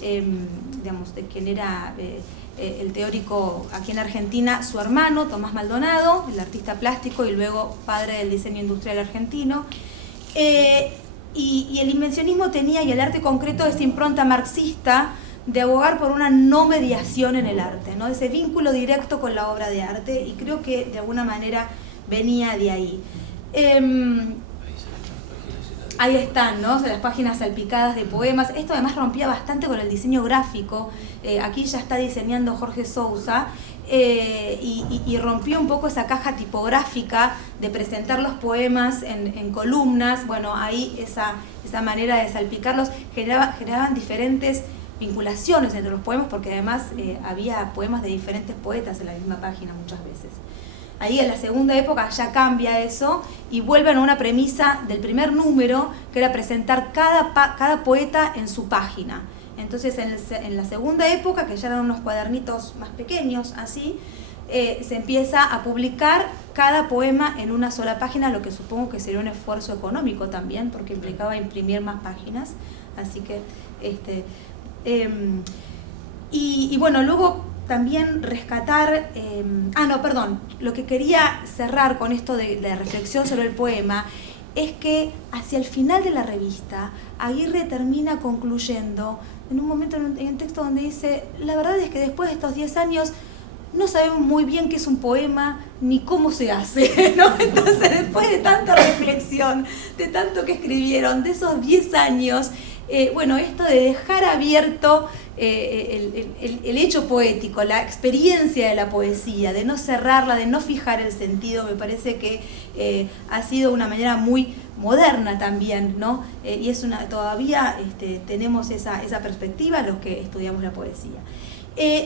digamos, de quien era el teórico aquí en Argentina, su hermano, Tomás Maldonado, el artista plástico y luego padre del diseño industrial argentino. Y el invencionismo tenía, y el arte concreto, esa impronta marxista de abogar por una no mediación en el arte, ¿no? Ese vínculo directo con la obra de arte, y creo que de alguna manera venía de ahí. Ahí están, ¿no? Las páginas salpicadas de poemas. Esto además rompía bastante con el diseño gráfico. Aquí ya está diseñando Jorge Sousa, y rompió un poco esa caja tipográfica de presentar los poemas en columnas. Bueno, ahí esa manera de salpicarlos generaban diferentes vinculaciones entre los poemas, porque además había poemas de diferentes poetas en la misma página muchas veces. Ahí en la segunda época ya cambia eso y vuelven a una premisa del primer número, que era presentar cada poeta en su página. Entonces en la segunda época, que ya eran unos cuadernitos más pequeños así, se empieza a publicar cada poema en una sola página, lo que supongo que sería un esfuerzo económico también, porque implicaba imprimir más páginas. Así que y bueno, luego también rescatar, lo que quería cerrar con esto de la reflexión sobre el poema es que hacia el final de la revista Aguirre termina concluyendo en un momento, en un texto donde dice: la verdad es que después de estos 10 años no sabemos muy bien qué es un poema ni cómo se hace, ¿no? Entonces, después de tanta reflexión, de tanto que escribieron, de esos 10 años, esto de dejar abierto el hecho poético, la experiencia de la poesía, de no cerrarla, de no fijar el sentido, me parece que ha sido una manera muy moderna también, ¿no? Y todavía tenemos esa perspectiva los que estudiamos la poesía.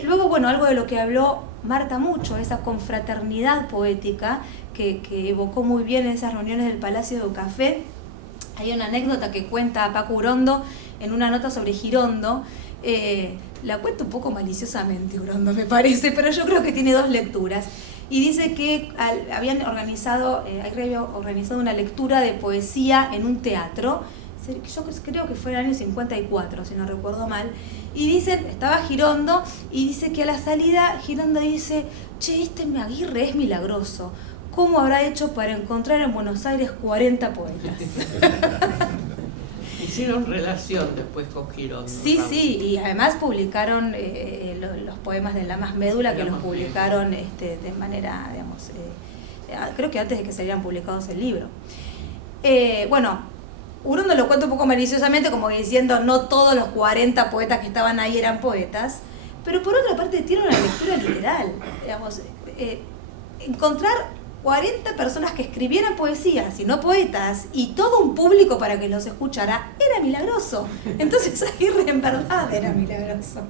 Luego, algo de lo que habló Marta mucho, esa confraternidad poética que evocó muy bien en esas reuniones del Palacio de Café. Hay una anécdota que cuenta Paco Urondo en una nota sobre Girondo. La cuenta un poco maliciosamente Urondo, me parece, pero yo creo que tiene 2 lecturas. Y dice que había organizado una lectura de poesía en un teatro. Yo creo que fue en el año 54, si no recuerdo mal. Y dicen, estaba Girondo, y dice que a la salida Girondo dice: che, Aguirre es milagroso. ¿Cómo habrá hecho para encontrar en Buenos Aires 40 poetas? Hicieron relación después con Girondo. Sí, ¿no? Sí, y además publicaron los poemas de Lamas Médula, que los publicaron de manera, digamos, creo que antes de que salieran publicados el libro. Urondo lo cuenta un poco maliciosamente, como diciendo no todos los 40 poetas que estaban ahí eran poetas, pero por otra parte tiene una lectura literal, digamos, encontrar 40 personas que escribieran poesía, sino poetas, y todo un público para que los escuchara, era milagroso. Entonces Aguirre en verdad era milagroso.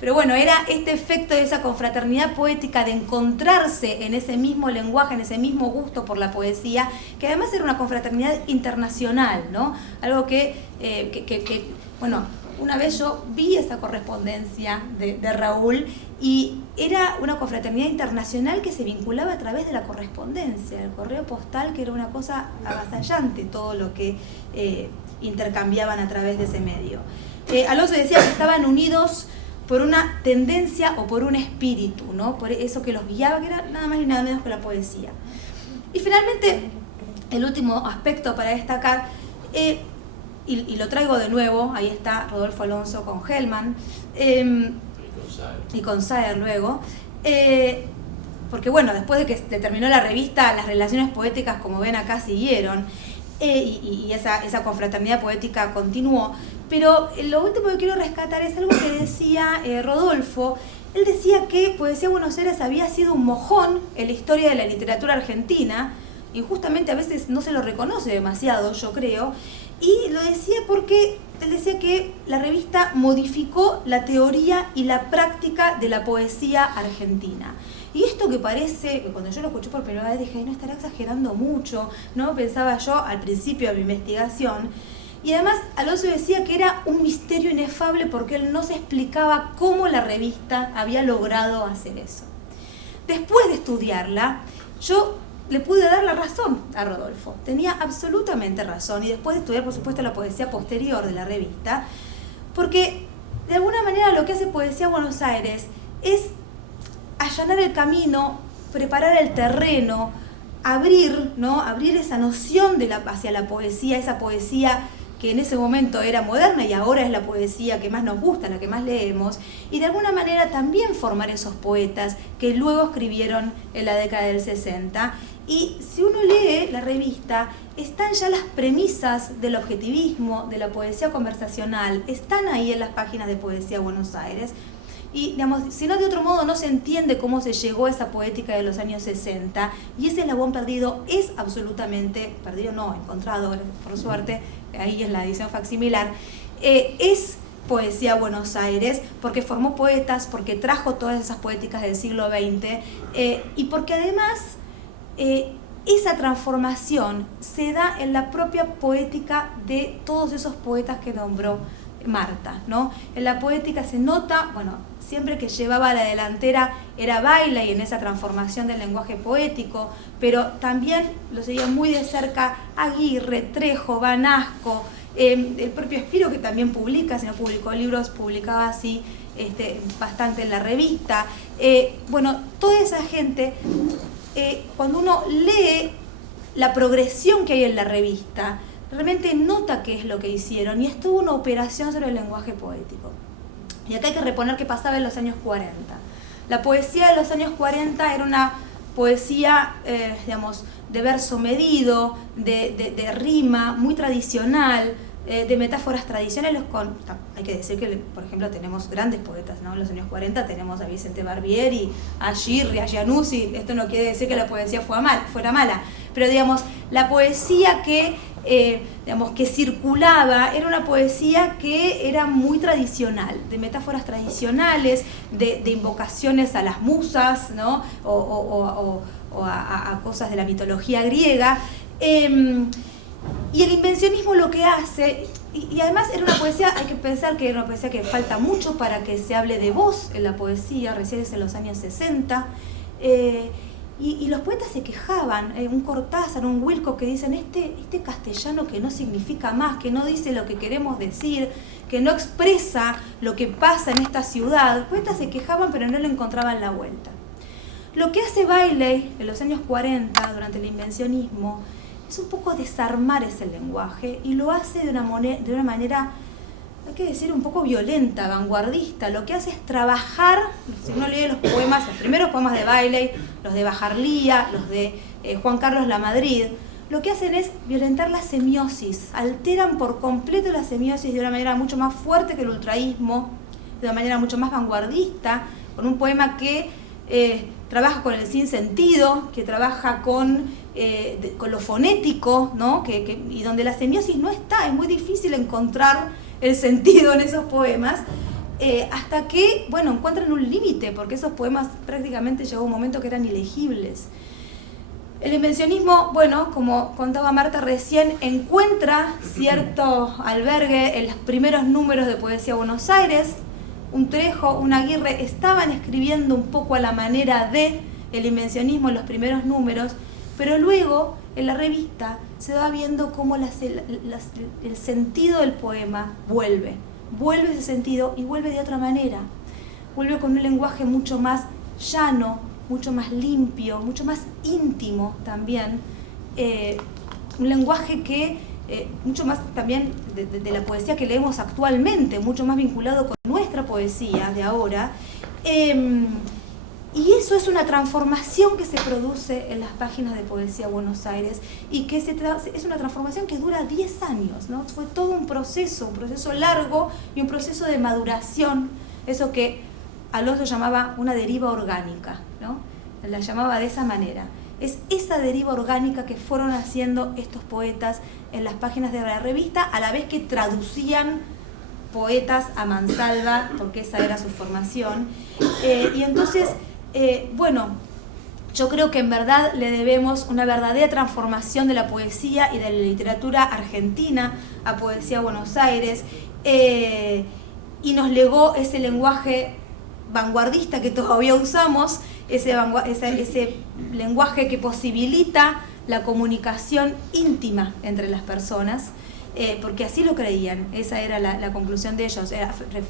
Pero era este efecto de esa confraternidad poética, de encontrarse en ese mismo lenguaje, en ese mismo gusto por la poesía, que además era una confraternidad internacional, ¿no? Algo que una vez yo vi esa correspondencia de Raúl, y era una confraternidad internacional que se vinculaba a través de la correspondencia, el correo postal, que era una cosa avasallante todo lo que intercambiaban a través de ese medio. Alonso decía que estaban unidos por una tendencia o por un espíritu, ¿no? Por eso que los guiaba, que era nada más y nada menos que la poesía. Y finalmente, el último aspecto para destacar, y lo traigo de nuevo, ahí está Rodolfo Alonso con Hellman, y con Saer luego, porque después de que se terminó la revista, las relaciones poéticas, como ven acá, siguieron, y esa confraternidad poética continuó. Pero lo último que quiero rescatar es algo que decía Rodolfo. Él decía que Poesía Buenos Aires había sido un mojón en la historia de la literatura argentina, y justamente a veces no se lo reconoce demasiado, yo creo, y lo decía porque él decía que la revista modificó la teoría y la práctica de la poesía argentina. y esto que parece, que cuando yo lo escuché por primera vez dije, no estará exagerando mucho, ¿no? Pensaba yo al principio de mi investigación. Y además Alonso decía que era un misterio inefable porque él no se explicaba cómo la revista había logrado hacer eso. Después de estudiarla, yo le pude dar la razón a Rodolfo. Tenía absolutamente razón. Y después de estudiar, por supuesto, la poesía posterior de la revista, porque de alguna manera lo que hace Poesía Buenos Aires es allanar el camino, preparar el terreno, abrir, ¿no? Abrir esa noción hacia la poesía, esa poesía que en ese momento era moderna y ahora es la poesía que más nos gusta, la que más leemos, y de alguna manera también formar esos poetas que luego escribieron en la década del 60. Y si uno lee la revista, están ya las premisas del objetivismo, de la poesía conversacional, están ahí en las páginas de Poesía Buenos Aires. Y, digamos, si no de otro modo no se entiende cómo se llegó a esa poética de los años 60, y ese eslabón perdido es absolutamente, perdido no, encontrado, por suerte, ahí en la edición facsimilar, es Poesía Buenos Aires, porque formó poetas, porque trajo todas esas poéticas del siglo XX, y porque además esa transformación se da en la propia poética de todos esos poetas que nombró Marta, ¿no? En la poética se nota, bueno, siempre que llevaba a la delantera era Bailey en esa transformación del lenguaje poético, pero también lo seguía muy de cerca Aguirre, Trejo, Vanasco, el propio Espiro, que también publica, si no publicó libros, publicaba así bastante en la revista. Bueno, toda esa gente, cuando uno lee la progresión que hay en la revista, realmente nota qué es lo que hicieron, y es toda una operación sobre el lenguaje poético. Y acá hay que reponer qué pasaba en los años 40. La poesía de los años 40 era una poesía, digamos, de verso medido, de rima, muy tradicional, de metáforas tradicionales. Hay que decir que, por ejemplo, tenemos grandes poetas, ¿no? En los años 40 tenemos a Vicente Barbieri, a Girri, a Giannuzzi. Esto no quiere decir que la poesía fuera mala, pero digamos, la poesía que circulaba era una poesía que era muy tradicional, de metáforas tradicionales, de invocaciones a las musas, ¿no? o a cosas de la mitología griega. Y el invencionismo lo que hace, y además era una poesía, hay que pensar que era una poesía que falta mucho para que se hable de voz en la poesía, recién es en los años 60, y los poetas se quejaban, un Cortázar, un Wilco, que dicen este castellano que no significa más, que no dice lo que queremos decir, que no expresa lo que pasa en esta ciudad. Los poetas se quejaban pero no le encontraban la vuelta. Lo que hace Bailey en los años 40, durante el invencionismo, es un poco desarmar ese lenguaje, y lo hace de una manera, hay que decir, un poco violenta, vanguardista. Lo que hace es trabajar, si uno lee los poemas, los primeros poemas de Bailey, los de Bajarlía, los de Juan Carlos Lamadrid, lo que hacen es violentar la semiosis, alteran por completo la semiosis de una manera mucho más fuerte que el ultraísmo, de una manera mucho más vanguardista, con un poema que trabaja con el sinsentido, que trabaja con lo fonético, ¿no? Y donde la semiosis no está, es muy difícil encontrar el sentido en esos poemas, hasta que, bueno, encuentran un límite, porque esos poemas prácticamente llegó un momento que eran ilegibles. El invencionismo, bueno, como contaba Marta recién, encuentra cierto albergue en los primeros números de Poesía Buenos Aires. Un Trejo, un Aguirre estaban escribiendo un poco a la manera de el invencionismo en los primeros números, pero luego en la revista se va viendo cómo el sentido del poema vuelve ese sentido, y vuelve de otra manera, vuelve con un lenguaje mucho más llano, mucho más limpio, mucho más íntimo también, un lenguaje que mucho más también de la poesía que leemos actualmente, mucho más vinculado con nuestra poesía de ahora. Y eso es una transformación que se produce en las páginas de Poesía Buenos Aires, y que es una transformación que dura 10 años, ¿no? Fue todo un proceso largo y un proceso de maduración, eso que Alonso llamaba una deriva orgánica, ¿no? La llamaba de esa manera. Es esa deriva orgánica que fueron haciendo estos poetas en las páginas de la revista, a la vez que traducían poetas a mansalva, porque esa era su formación. Y entonces Bueno, yo creo que en verdad le debemos una verdadera transformación de la poesía y de la literatura argentina a Poesía Buenos Aires, y nos legó ese lenguaje vanguardista que todavía usamos, ese lenguaje que posibilita la comunicación íntima entre las personas, porque así lo creían. Esa era la conclusión de ellos.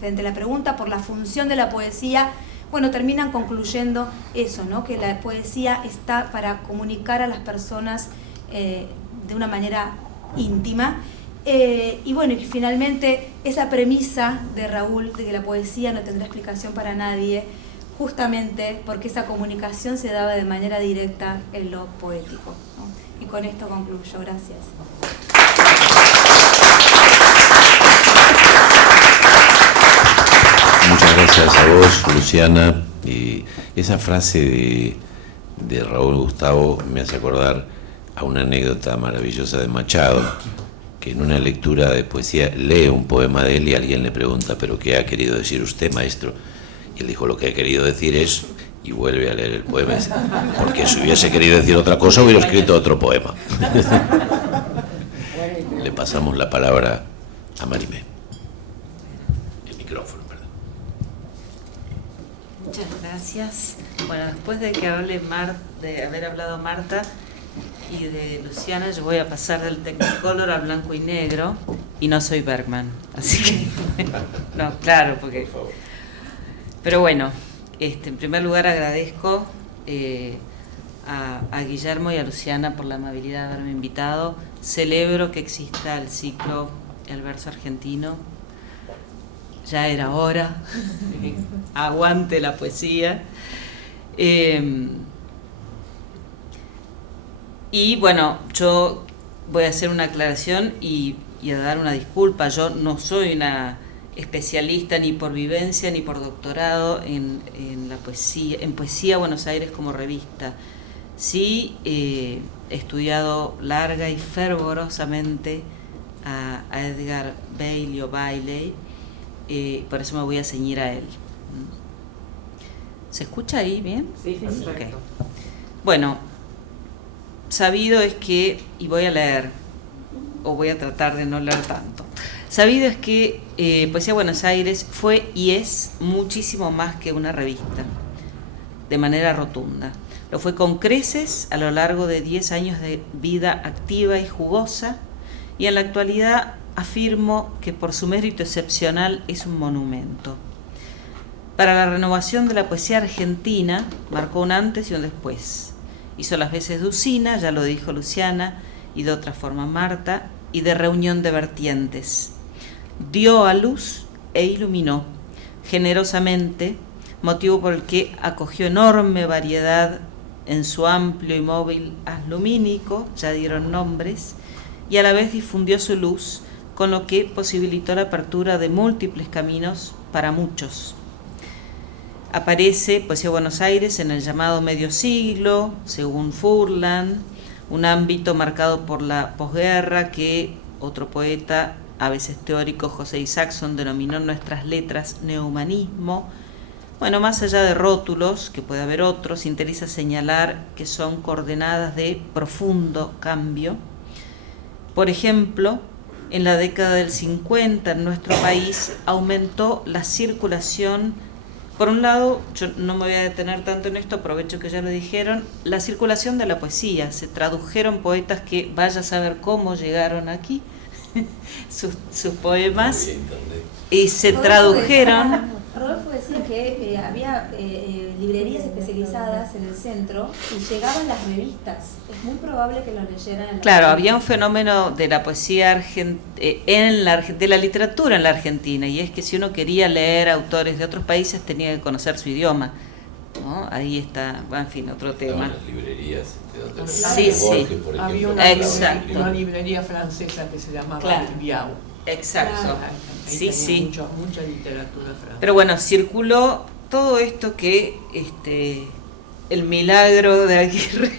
Frente a la pregunta por la función de la poesía, bueno, terminan concluyendo eso, ¿no? Que la poesía está para comunicar a las personas de una manera íntima. Y bueno, y finalmente esa premisa de Raúl de que la poesía no tendrá explicación para nadie, justamente porque esa comunicación se daba de manera directa en lo poético, ¿no? Y con esto concluyo. Gracias. Muchas gracias a vos, Luciana. Esa frase de Raúl Gustavo me hace acordar a una anécdota maravillosa de Machado, que en una lectura de poesía lee un poema de él y alguien le pregunta: ¿pero qué ha querido decir usted, maestro? Y él dijo: lo que ha querido decir es... y vuelve a leer el poema, porque si hubiese querido decir otra cosa hubiera escrito otro poema. Le pasamos la palabra a Marimé. El micrófono, perdón. Muchas gracias. Bueno, después de que de haber hablado Marta y de Luciana, yo voy a pasar del Technicolor a blanco y negro, y no soy Bergman, así que no, claro, porque... Por favor. Pero bueno, en primer lugar agradezco a Guillermo y a Luciana por la amabilidad de haberme invitado. Celebro que exista el ciclo El Verso Argentino. Ya era hora. Aguante la poesía. Y bueno, yo voy a hacer una aclaración y a dar una disculpa. Yo no soy una especialista ni por vivencia ni por doctorado en la poesía, en Poesía Buenos Aires como revista. Sí he estudiado larga y fervorosamente a Edgar Bailey o Bailey, por eso me voy a ceñir a él. ¿Se escucha ahí bien? Sí, sí, sí. Okay. Bueno, sabido es que, y voy a leer, o voy a tratar de no leer tanto. Sabido es que Poesía Buenos Aires fue y es muchísimo más que una revista, de manera rotunda. Lo fue con creces a lo largo de 10 años de vida activa y jugosa, y en la actualidad afirmo que por su mérito excepcional es un monumento. Para la renovación de la poesía argentina marcó un antes y un después. Hizo las veces de usina, ya lo dijo Luciana, y de otra forma Marta, y de reunión de vertientes. Dio a luz e iluminó generosamente, motivo por el que acogió enorme variedad en su amplio y móvil haz lumínico, ya dieron nombres, y a la vez difundió su luz, con lo que posibilitó la apertura de múltiples caminos para muchos. Aparece Poesía Buenos Aires en el llamado medio siglo, según Furlan, un ámbito marcado por la posguerra que otro poeta, a veces teórico, José Isaacson, denominó nuestras letras neohumanismo. Bueno, más allá de rótulos, que puede haber otros, interesa señalar que son coordenadas de profundo cambio. Por ejemplo, en la década del 50 en nuestro país aumentó la circulación. Por un lado, yo no me voy a detener tanto en esto, aprovecho que ya lo dijeron, la circulación de la poesía. Se tradujeron poetas que vaya a saber cómo llegaron aquí, sus poemas, y se tradujeron. Rodolfo decía que había librerías especializadas en el centro y llegaban las revistas. Es muy probable que lo leyeran en la Claro, Argentina. había un fenómeno de la poesía de la literatura en la Argentina, y es que si uno quería leer autores de otros países tenía que conocer su idioma, ¿no? Ahí está, en fin, otro tema. Las librerías donde Sí, sí. Borges, por ejemplo, Había Exacto. una librería francesa que se llamaba Claro. Biau. Exacto. Claro. Ahí Sí, tenía sí. mucha literatura francesa. Pero bueno, circuló todo esto que el milagro de Aguirre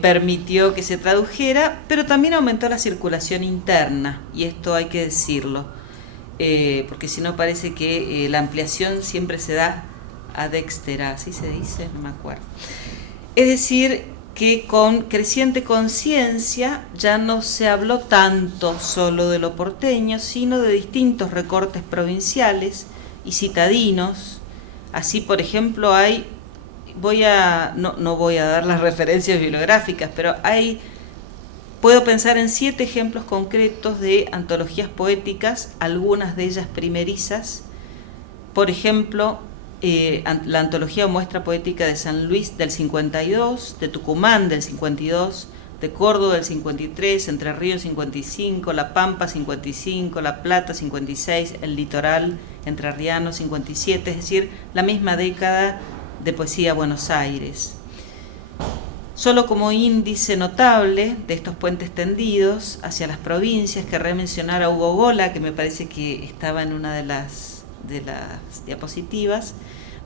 permitió que se tradujera, pero también aumentó la circulación interna, y esto hay que decirlo, porque si no parece que la ampliación siempre se da adextera, así se dice, no me acuerdo. Es decir, que con creciente conciencia ya no se habló tanto solo de lo porteño, sino de distintos recortes provinciales y citadinos. Así, por ejemplo, hay, no voy a dar las referencias bibliográficas, pero puedo pensar en 7 ejemplos concretos de antologías poéticas, algunas de ellas primerizas. Por ejemplo, la antología o muestra poética de San Luis del 52, de Tucumán del 52, de Córdoba del 53, Entre Ríos 55, La Pampa 55, La Plata 56, el Litoral entrerriano 57, es decir, la misma década de poesía Buenos Aires. Solo como índice notable de estos puentes tendidos hacia las provincias, querré mencionar a Hugo Gola, que me parece que estaba en una de las diapositivas,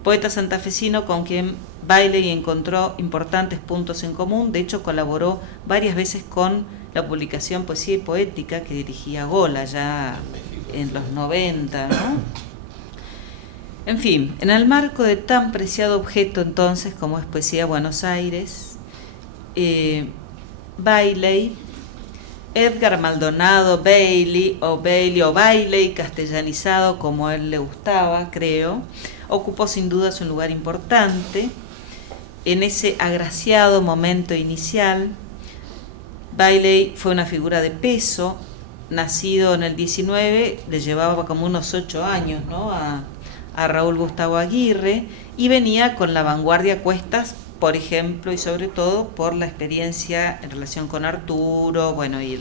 poeta santafesino con quien Bailey encontró importantes puntos en común. De hecho, colaboró varias veces con la publicación Poesía y Poética que dirigía Gola ya en los 90, ¿no? En fin, en el marco de tan preciado objeto entonces como es Poesía Buenos Aires, Bailey, Edgar Maldonado Bailey o Bailey, castellanizado como a él le gustaba, creo, ocupó sin dudas un lugar importante en ese agraciado momento inicial. Bailey fue una figura de peso, nacido en el 19, le llevaba como unos 8 años, ¿no?, a Raúl Gustavo Aguirre, y venía con la vanguardia a cuestas, por ejemplo, y sobre todo por la experiencia en relación con Arturo, bueno, y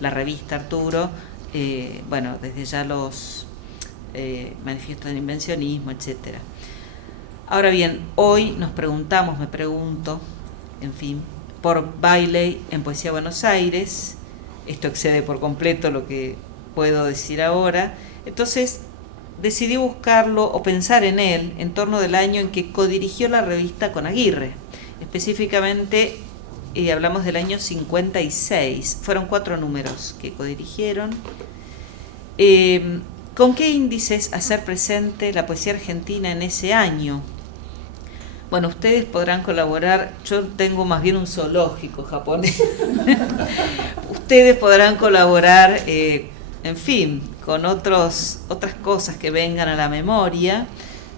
la revista Arturo, bueno, desde ya los manifiestos del invencionismo, etc. Ahora bien, hoy me pregunto, en fin, por Bailey en Poesía Buenos Aires. Esto excede por completo lo que puedo decir ahora. Entonces, decidí buscarlo o pensar en él en torno del año en que codirigió la revista con Aguirre. Específicamente, hablamos del año 56. Fueron 4 números que codirigieron. ¿Con qué índices hacer presente la poesía argentina en ese año? Bueno, ustedes podrán colaborar. Yo tengo más bien un zoológico japonés. Ustedes podrán colaborar, en fin, con otras cosas que vengan a la memoria.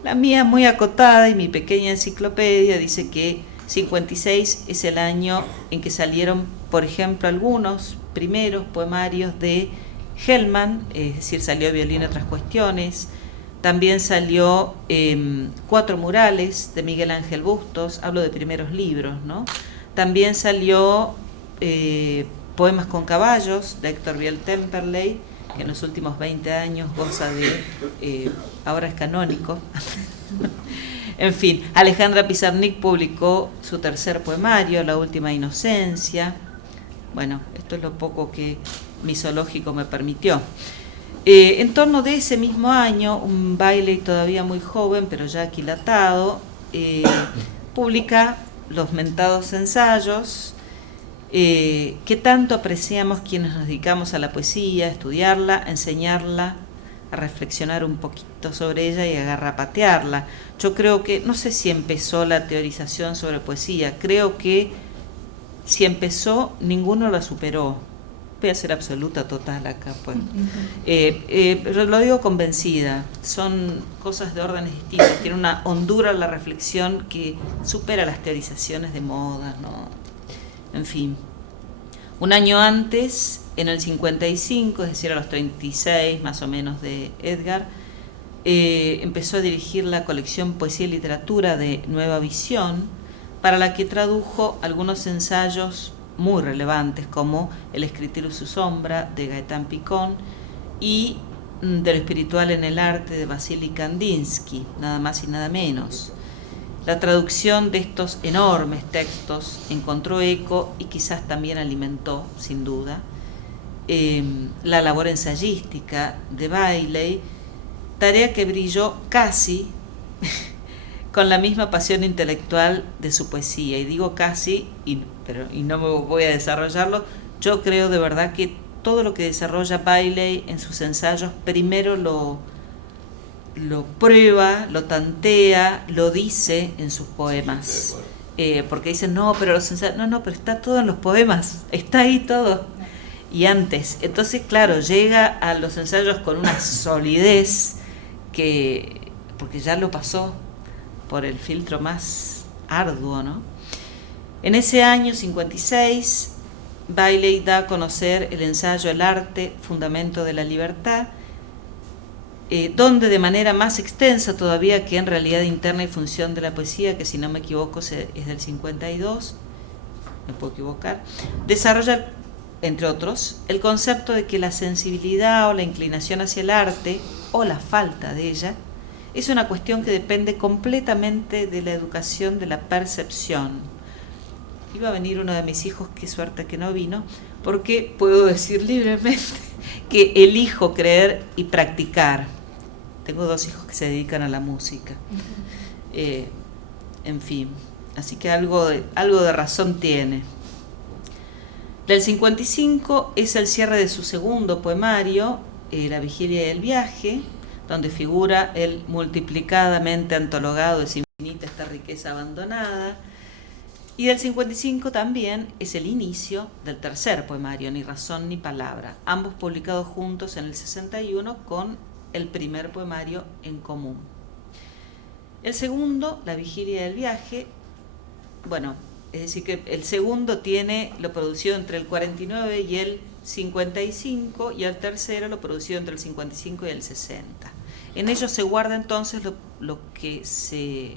La mía es muy acotada y mi pequeña enciclopedia dice que 56 es el año en que salieron, por ejemplo, algunos primeros poemarios de Hellman, es decir, salió Violín y otras cuestiones. También salió 4 murales de Miguel Ángel Bustos, hablo de primeros libros, ¿no? También salió Poemas con caballos de Héctor Biel Temperley, que en los últimos 20 años goza de, ahora es canónico. En fin, Alejandra Pizarnik publicó su 3er poemario, La última inocencia. Bueno, esto es lo poco que mi zoológico me permitió. En torno de ese mismo año, un Bailey todavía muy joven, pero ya aquilatado, publica los mentados ensayos, que tanto apreciamos quienes nos dedicamos a la poesía, a estudiarla, a enseñarla, a reflexionar un poquito sobre ella y a garrapatearla. Yo creo que, no sé si empezó la teorización sobre poesía, creo que si empezó, ninguno la superó. Voy a ser absoluta, total acá, pues. Pero lo digo convencida, son cosas de órdenes distintos, tiene una hondura en la reflexión que supera las teorizaciones de moda, ¿no? En fin. Un año antes, en el 55, es decir, a los 36 más o menos de Edgar, empezó a dirigir la colección Poesía y Literatura de Nueva Visión, para la que tradujo algunos ensayos muy relevantes como El escritor y su sombra de Gaetán Picón y De lo espiritual en el arte de Vasily Kandinsky, nada más y nada menos. La traducción de estos enormes textos encontró eco y quizás también alimentó, sin duda, la labor ensayística de Bailey, tarea que brilló casi con la misma pasión intelectual de su poesía. Y digo casi, y no me voy a desarrollarlo. Yo creo de verdad que todo lo que desarrolla Bailey en sus ensayos, primero lo lo prueba, lo tantea, lo dice en sus poemas. Porque dicen, no, pero los ensayos, no, pero está todo en los poemas, está ahí todo. Y antes, entonces, claro, llega a los ensayos con una solidez porque ya lo pasó por el filtro más arduo, ¿no? En ese año 56, Bailey da a conocer el ensayo El arte, fundamento de la libertad, donde de manera más extensa todavía que en realidad interna y función de la poesía, que si no me equivoco es del 52, me puedo equivocar, desarrolla, entre otros, el concepto de que la sensibilidad o la inclinación hacia el arte, o la falta de ella, es una cuestión que depende completamente de la educación de la percepción. Iba a venir uno de mis hijos, qué suerte que no vino, porque puedo decir libremente que elijo creer y practicar. Tengo 2 hijos que se dedican a la música. En fin, así que algo de razón tiene. Del 55 es el cierre de su segundo poemario, La vigilia del viaje, donde figura el multiplicadamente antologado Es infinita esta riqueza abandonada. Y del 55 también es el inicio del tercer poemario, Ni razón ni palabra, ambos publicados juntos en el 61 con el primer poemario en común. El segundo, La vigilia del viaje, bueno, es decir que el segundo tiene lo producido entre el 49 y el 55 y el tercero lo producido entre el 55 y el 60. En ellos se guarda entonces lo que se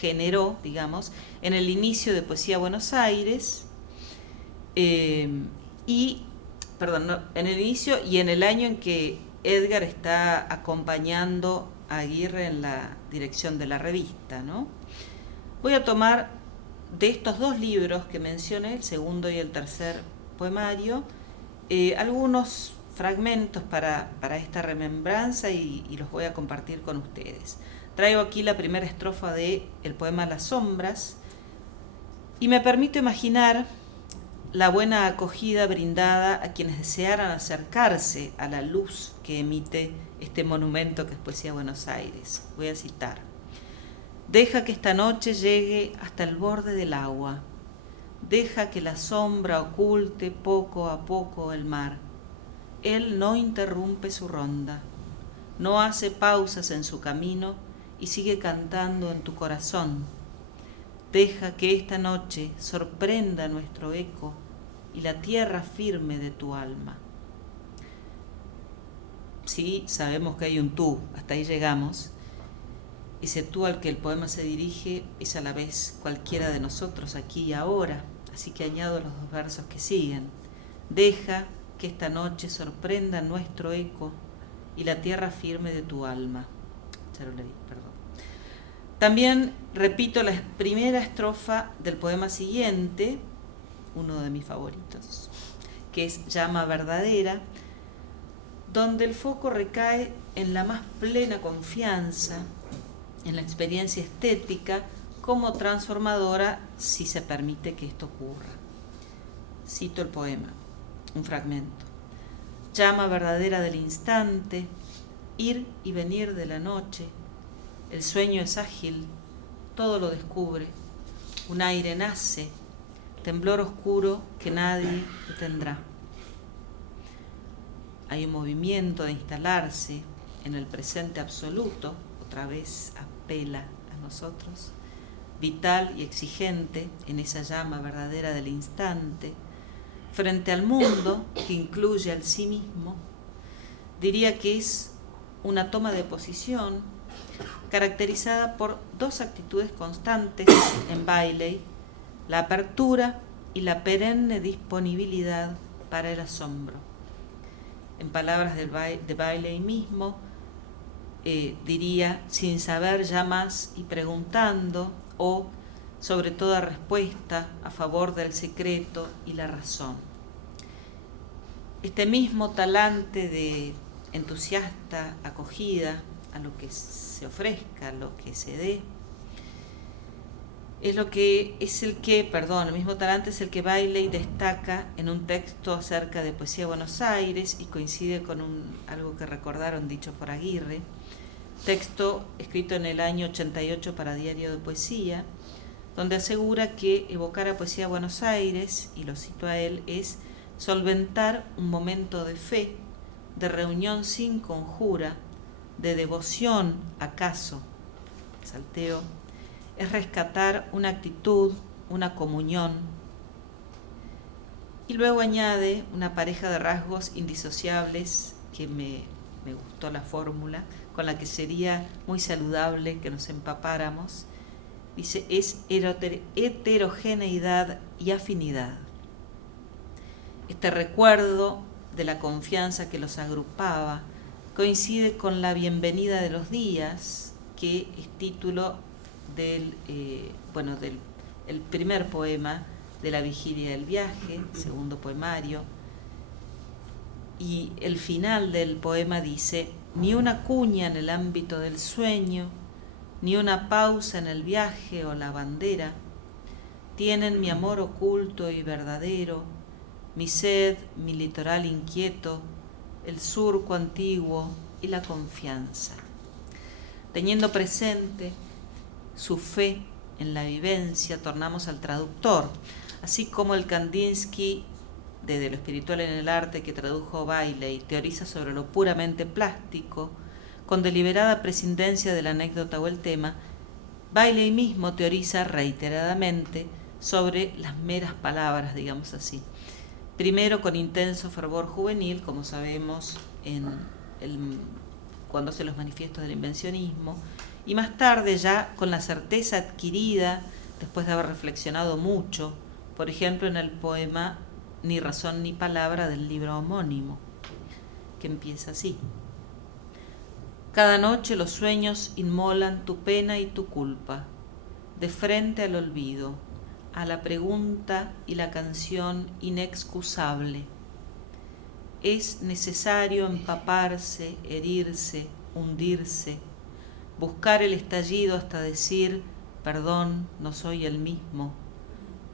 generó, digamos, en el inicio de Poesía Buenos Aires, en el inicio y en el año en que Edgar está acompañando a Aguirre en la dirección de la revista, ¿no? Voy a tomar de estos 2 libros que mencioné, el segundo y el tercer poemario, algunos fragmentos para esta remembranza y los voy a compartir con ustedes. Traigo aquí la primera estrofa del poema Las sombras y me permito imaginar la buena acogida brindada a quienes desearan acercarse a la luz que emite este monumento que es Poesía Buenos Aires. Voy a citar: deja que esta noche llegue hasta el borde del agua, deja que la sombra oculte poco a poco el mar. Él no interrumpe su ronda, no hace pausas en su camino y sigue cantando en tu corazón. Deja que esta noche sorprenda nuestro eco y la tierra firme de tu alma. Sí, sabemos que hay un tú, hasta ahí llegamos. Ese tú al que el poema se dirige es a la vez cualquiera de nosotros aquí y ahora, así que añado los 2 versos que siguen. Deja que esta noche sorprenda nuestro eco y la tierra firme de tu alma. Ya lo leí, perdón. También repito la primera estrofa del poema siguiente, uno de mis favoritos, que es Llama verdadera, donde el foco recae en la más plena confianza, en la experiencia estética como transformadora si se permite que esto ocurra. Cito el poema, un fragmento. Llama verdadera del instante, ir y venir de la noche, el sueño es ágil, todo lo descubre, un aire nace, temblor oscuro que nadie detendrá. Hay un movimiento de instalarse en el presente absoluto, otra vez apela a nosotros, vital y exigente en esa llama verdadera del instante, frente al mundo que incluye al sí mismo. Diría que es una toma de posición caracterizada por 2 actitudes constantes en Bailey: la apertura y la perenne disponibilidad para el asombro. En palabras de Bailey mismo, diría sin saber ya más y preguntando, o sobre toda respuesta a favor del secreto y la razón. Este mismo talante de entusiasta acogida a lo que se ofrezca, a lo que se dé, el mismo talante es el que Bailey destaca en un texto acerca de Poesía Buenos Aires y coincide con algo que recordaron dicho por Aguirre, texto escrito en el año 88 para Diario de Poesía, donde asegura que evocar a Poesía Buenos Aires, y lo cito a él, es solventar un momento de fe, de reunión sin conjura, de devoción acaso, salteo, es rescatar una actitud, una comunión. Y luego añade una pareja de rasgos indisociables, que me gustó la fórmula, con la que sería muy saludable que nos empapáramos. Dice, es heterogeneidad y afinidad. Este recuerdo de la confianza que los agrupaba coincide con la bienvenida de los días, que es título del el primer poema de la Vigilia del Viaje, segundo poemario. Y el final del poema dice, ni una cuña en el ámbito del sueño, ni una pausa en el viaje o la bandera, tienen mi amor oculto y verdadero, mi sed, mi litoral inquieto, el surco antiguo y la confianza. Teniendo presente su fe en la vivencia, tornamos al traductor, así como el Kandinsky, desde lo espiritual en el arte, que tradujo Bailey, teoriza sobre lo puramente plástico, con deliberada prescindencia de la anécdota o el tema. Bailey mismo teoriza reiteradamente sobre las meras palabras, digamos así. Primero con intenso fervor juvenil, como sabemos cuando hace los manifiestos del invencionismo, y más tarde ya con la certeza adquirida después de haber reflexionado mucho, por ejemplo en el poema Ni razón ni palabra del libro homónimo, que empieza así. Cada noche los sueños inmolan tu pena y tu culpa, de frente al olvido, a la pregunta y la canción inexcusable. Es necesario empaparse, herirse, hundirse, buscar el estallido hasta decir, perdón, no soy el mismo,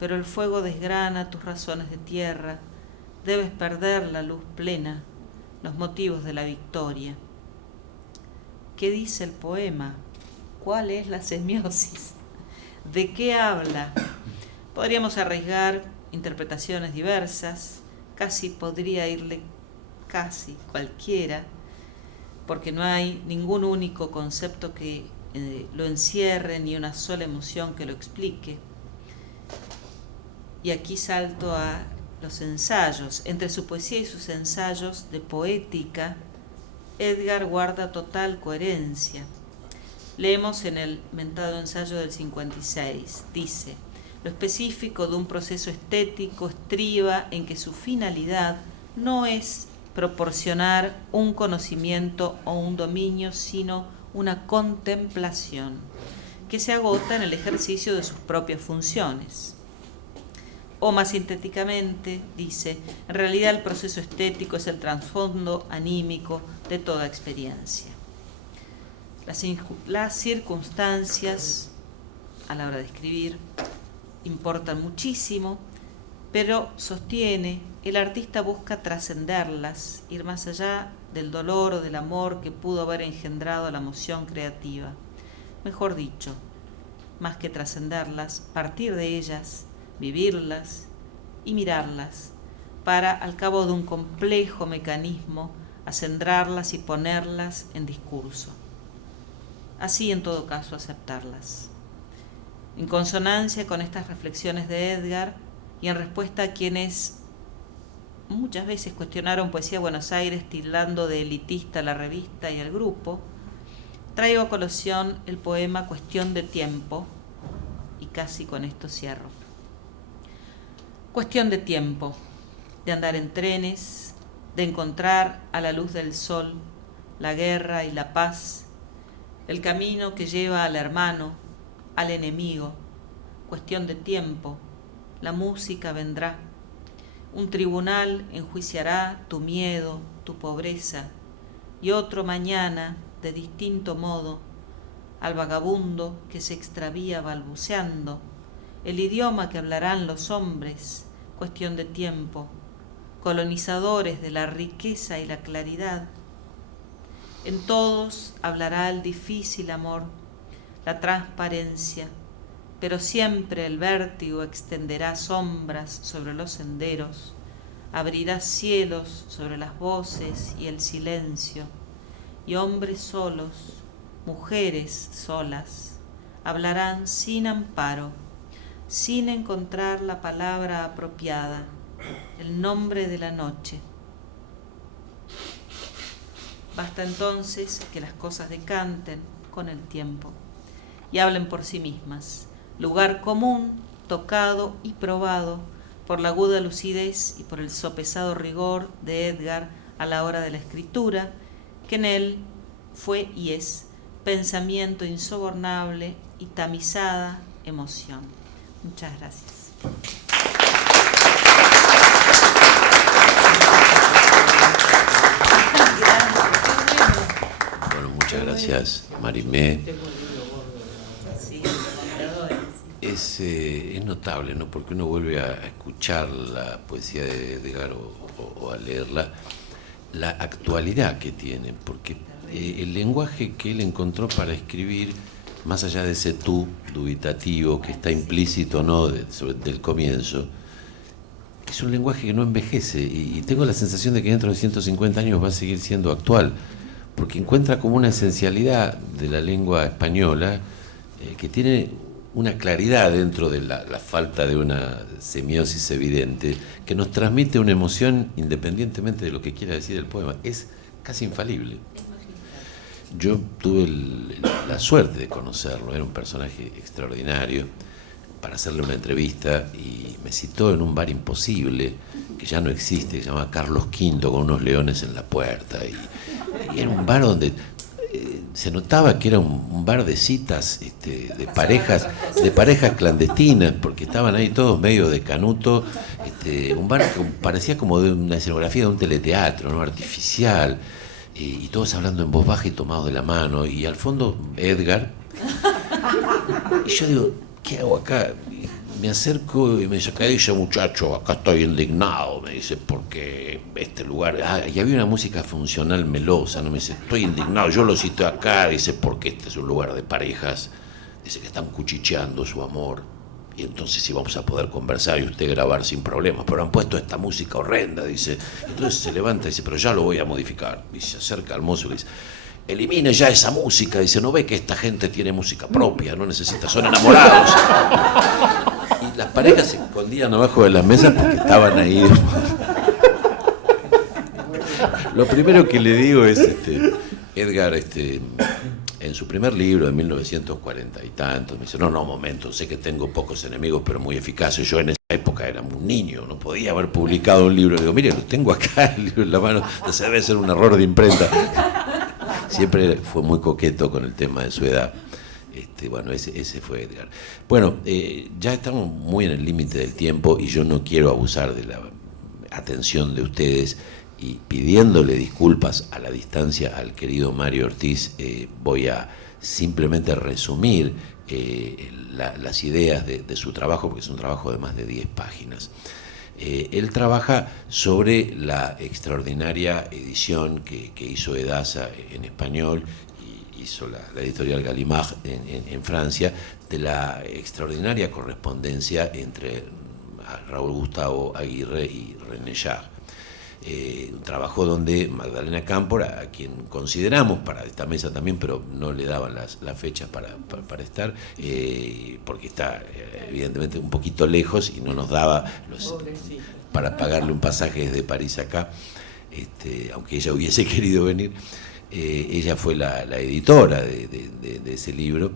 pero el fuego desgrana tus razones de tierra, debes perder la luz plena, los motivos de la victoria. ¿Qué dice el poema? ¿Cuál es la semiosis? ¿De qué habla? Podríamos arriesgar interpretaciones diversas, casi podría irle casi cualquiera, porque no hay ningún único concepto que lo encierre, ni una sola emoción que lo explique. Y aquí salto a los ensayos. Entre su poesía y sus ensayos de poética, Edgar guarda total coherencia. Leemos en el mentado ensayo del 56, dice, lo específico de un proceso estético estriba en que su finalidad no es proporcionar un conocimiento o un dominio, sino una contemplación que se agota en el ejercicio de sus propias funciones. O más sintéticamente, dice, en realidad el proceso estético es el trasfondo anímico de toda experiencia. Las circunstancias a la hora de escribir importan muchísimo, pero sostiene, el artista busca trascenderlas, ir más allá del dolor o del amor que pudo haber engendrado la emoción creativa. Mejor dicho, más que trascenderlas, partir de ellas, vivirlas y mirarlas, para, al cabo de un complejo mecanismo, acendrarlas y ponerlas en discurso. Así, en todo caso, aceptarlas. En consonancia con estas reflexiones de Edgar, y en respuesta a quienes muchas veces cuestionaron Poesía Buenos Aires tildando de elitista a la revista y al grupo, traigo a colación el poema Cuestión de tiempo, y casi con esto cierro. Cuestión de tiempo, de andar en trenes, de encontrar a la luz del sol la guerra y la paz, el camino que lleva al hermano, al enemigo. Cuestión de tiempo, la música vendrá. Un tribunal enjuiciará tu miedo, tu pobreza, y otro mañana, de distinto modo, al vagabundo que se extravía balbuceando, el idioma que hablarán los hombres, cuestión de tiempo, colonizadores de la riqueza y la claridad. En todos hablará el difícil amor, la transparencia, pero siempre el vértigo extenderá sombras sobre los senderos, abrirá cielos sobre las voces y el silencio, y hombres solos, mujeres solas, hablarán sin amparo, sin encontrar la palabra apropiada, el nombre de la noche. Basta entonces que las cosas decanten con el tiempo y hablen por sí mismas. Lugar común, tocado y probado por la aguda lucidez y por el sopesado rigor de Edgar a la hora de la escritura, que en él fue y es pensamiento insobornable y tamizada emoción. Muchas gracias. Bueno, muchas gracias, Marimé. Es notable, ¿no? Porque uno vuelve a escuchar la poesía de Edgar o a leerla, la actualidad que tiene, porque el lenguaje que él encontró para escribir, más allá de ese tú dubitativo que está implícito, ¿no?, del comienzo, es un lenguaje que no envejece, y tengo la sensación de que dentro de 150 años va a seguir siendo actual, porque encuentra como una esencialidad de la lengua española que tiene una claridad dentro de la falta de una semiosis evidente, que nos transmite una emoción independientemente de lo que quiera decir el poema. Es casi infalible. Yo tuve la suerte de conocerlo, era un personaje extraordinario, para hacerle una entrevista, y me citó en un bar imposible, que ya no existe, que se llama Carlos V, con unos leones en la puerta, y era un bar donde se notaba que era un bar de citas, de parejas clandestinas, porque estaban ahí todos medio de canuto, un bar que parecía como de una escenografía de un teleteatro, ¿no?, artificial, y todos hablando en voz baja y tomados de la mano, y al fondo Edgar, y yo digo, ¿qué hago acá? Y me acerco y me dice, ¿qué dice, muchacho? Acá estoy indignado, me dice, porque este lugar, y había una música funcional melosa, ¿no? Me dice, estoy indignado, yo lo cité acá, dice, porque este es un lugar de parejas, dice que están cuchicheando su amor, y entonces sí vamos a poder conversar y usted grabar sin problemas, pero han puesto esta música horrenda, dice. Entonces se levanta y dice, pero ya lo voy a modificar, y se acerca al mozo y le dice, elimine ya esa música, dice, ¿no ve que esta gente tiene música propia, no necesita, son enamorados? Y las parejas se escondían abajo de las mesas porque estaban ahí. Lo primero que le digo es, Edgar, en su primer libro de 1940 y tantos, me dice, no, momento, sé que tengo pocos enemigos, pero muy eficaces. Yo en esa época era un niño, no podía haber publicado un libro. Le digo, mire, lo tengo acá, el libro en la mano, se debe ser un error de imprenta. Siempre fue muy coqueto con el tema de su edad. Bueno, ese fue Edgar. Bueno, ya estamos muy en el límite del tiempo y yo no quiero abusar de la atención de ustedes, y pidiéndole disculpas a la distancia al querido Mario Ortiz, voy a simplemente resumir las ideas de su trabajo, porque es un trabajo de más de 10 páginas. Él trabaja sobre la extraordinaria edición que hizo Edasa en español, y hizo la editorial Gallimard en Francia, de la extraordinaria correspondencia entre Raúl Gustavo Aguirre y René Char. Un trabajo donde Magdalena Cámpora, a quien consideramos para esta mesa también, pero no le daban las fechas para estar, porque está evidentemente un poquito lejos y no nos daba para pagarle un pasaje desde París acá, aunque ella hubiese querido venir. Ella fue la editora de ese libro.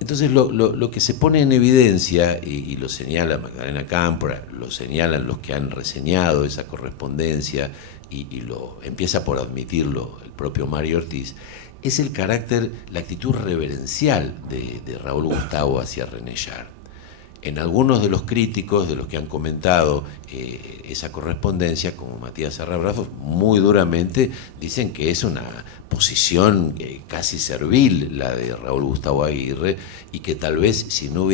Entonces lo que se pone en evidencia, y lo señala Magdalena Cámpora, lo señalan los que han reseñado esa correspondencia, y lo empieza por admitirlo el propio Mario Ortiz, es el carácter, la actitud reverencial de Raúl Gustavo hacia René Char. En algunos de los críticos, de los que han comentado esa correspondencia, como Matías Serra-Bravo, muy duramente dicen que es una posición casi servil la de Raúl Gustavo Aguirre, y que tal vez si no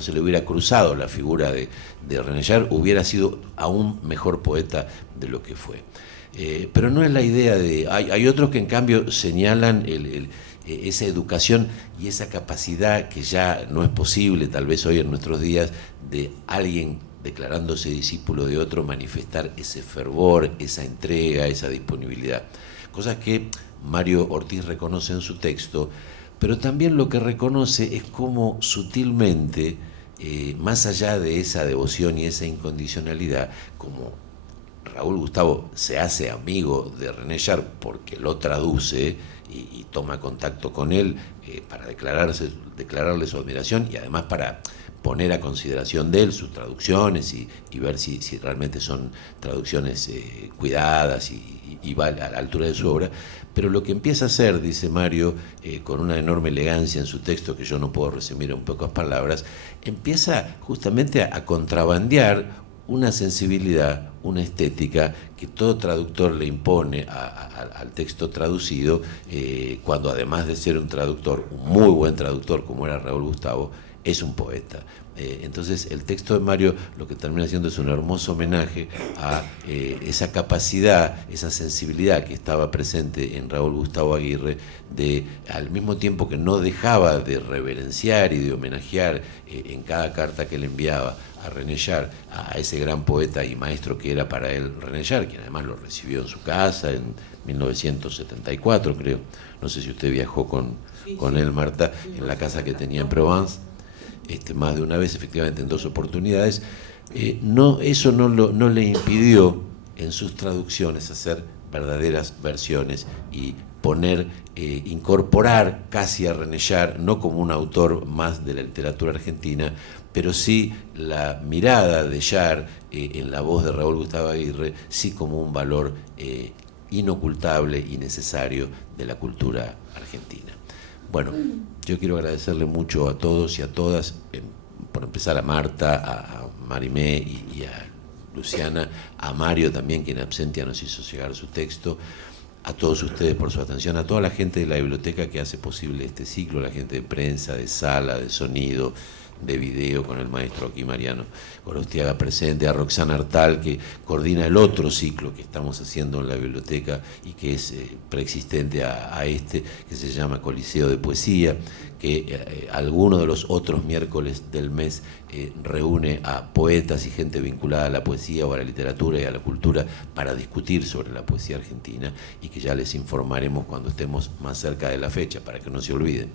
se le hubiera cruzado la figura de René Char, hubiera sido aún mejor poeta de lo que fue. Pero no es la idea de... Hay otros que en cambio señalan esa educación y esa capacidad que ya no es posible, tal vez hoy en nuestros días, de alguien declarándose discípulo de otro, manifestar ese fervor, esa entrega, esa disponibilidad. Cosas que Mario Ortiz reconoce en su texto, pero también lo que reconoce es cómo sutilmente, más allá de esa devoción y esa incondicionalidad, como Raúl Gustavo se hace amigo de René Char porque lo traduce y toma contacto con él para declararle su admiración y además para poner a consideración de él sus traducciones y ver si realmente son traducciones cuidadas y va a la altura de su obra. Pero lo que empieza a hacer, dice Mario, con una enorme elegancia en su texto, que yo no puedo resumir en pocas palabras, empieza justamente a contrabandear una sensibilidad, una estética que todo traductor le impone al texto traducido, cuando además de ser un traductor, un muy buen traductor como era Raúl Gustavo, es un poeta. Entonces el texto de Mario lo que termina siendo es un hermoso homenaje a esa capacidad, esa sensibilidad que estaba presente en Raúl Gustavo Aguirre, de al mismo tiempo que no dejaba de reverenciar y de homenajear en cada carta que le enviaba a René Char, a ese gran poeta y maestro que era para él René Char, quien además lo recibió en su casa en 1974, creo. No sé si usted viajó con él, Marta, en la casa que tenía en Provence. Más de una vez, efectivamente en 2 oportunidades. Eso no le impidió en sus traducciones hacer verdaderas versiones y incorporar casi a René Char, no como un autor más de la literatura argentina, pero sí la mirada de Char en la voz de Raúl Gustavo Aguirre, sí como un valor inocultable y necesario de la cultura argentina. Bueno, yo quiero agradecerle mucho a todos y a todas, por empezar a Marta, a Marimé y a Luciana, a Mario también, quien Absentia nos hizo llegar su texto, a todos ustedes por su atención, a toda la gente de la biblioteca que hace posible este ciclo, la gente de prensa, de sala, de sonido, de video, con el maestro aquí Mariano Gorostiaga presente, a Roxana Artal, que coordina el otro ciclo que estamos haciendo en la biblioteca y que es preexistente a este, que se llama Coliseo de Poesía, que alguno de los otros miércoles del mes reúne a poetas y gente vinculada a la poesía o a la literatura y a la cultura para discutir sobre la poesía argentina, y que ya les informaremos cuando estemos más cerca de la fecha, para que no se olviden.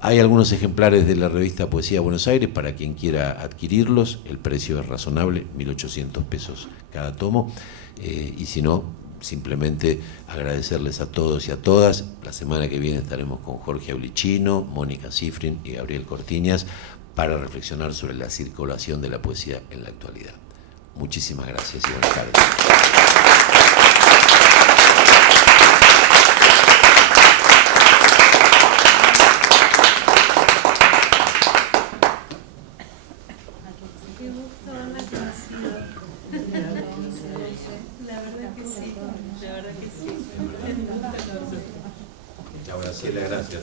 Hay algunos ejemplares de la revista Poesía Buenos Aires para quien quiera adquirirlos, el precio es razonable, 1.800 pesos cada tomo, y si no, simplemente agradecerles a todos y a todas. La semana que viene estaremos con Jorge Aulichino, Mónica Cifrin y Gabriel Cortiñas para reflexionar sobre la circulación de la poesía en la actualidad. Muchísimas gracias y buenas tardes. Chao, Graciela, gracias.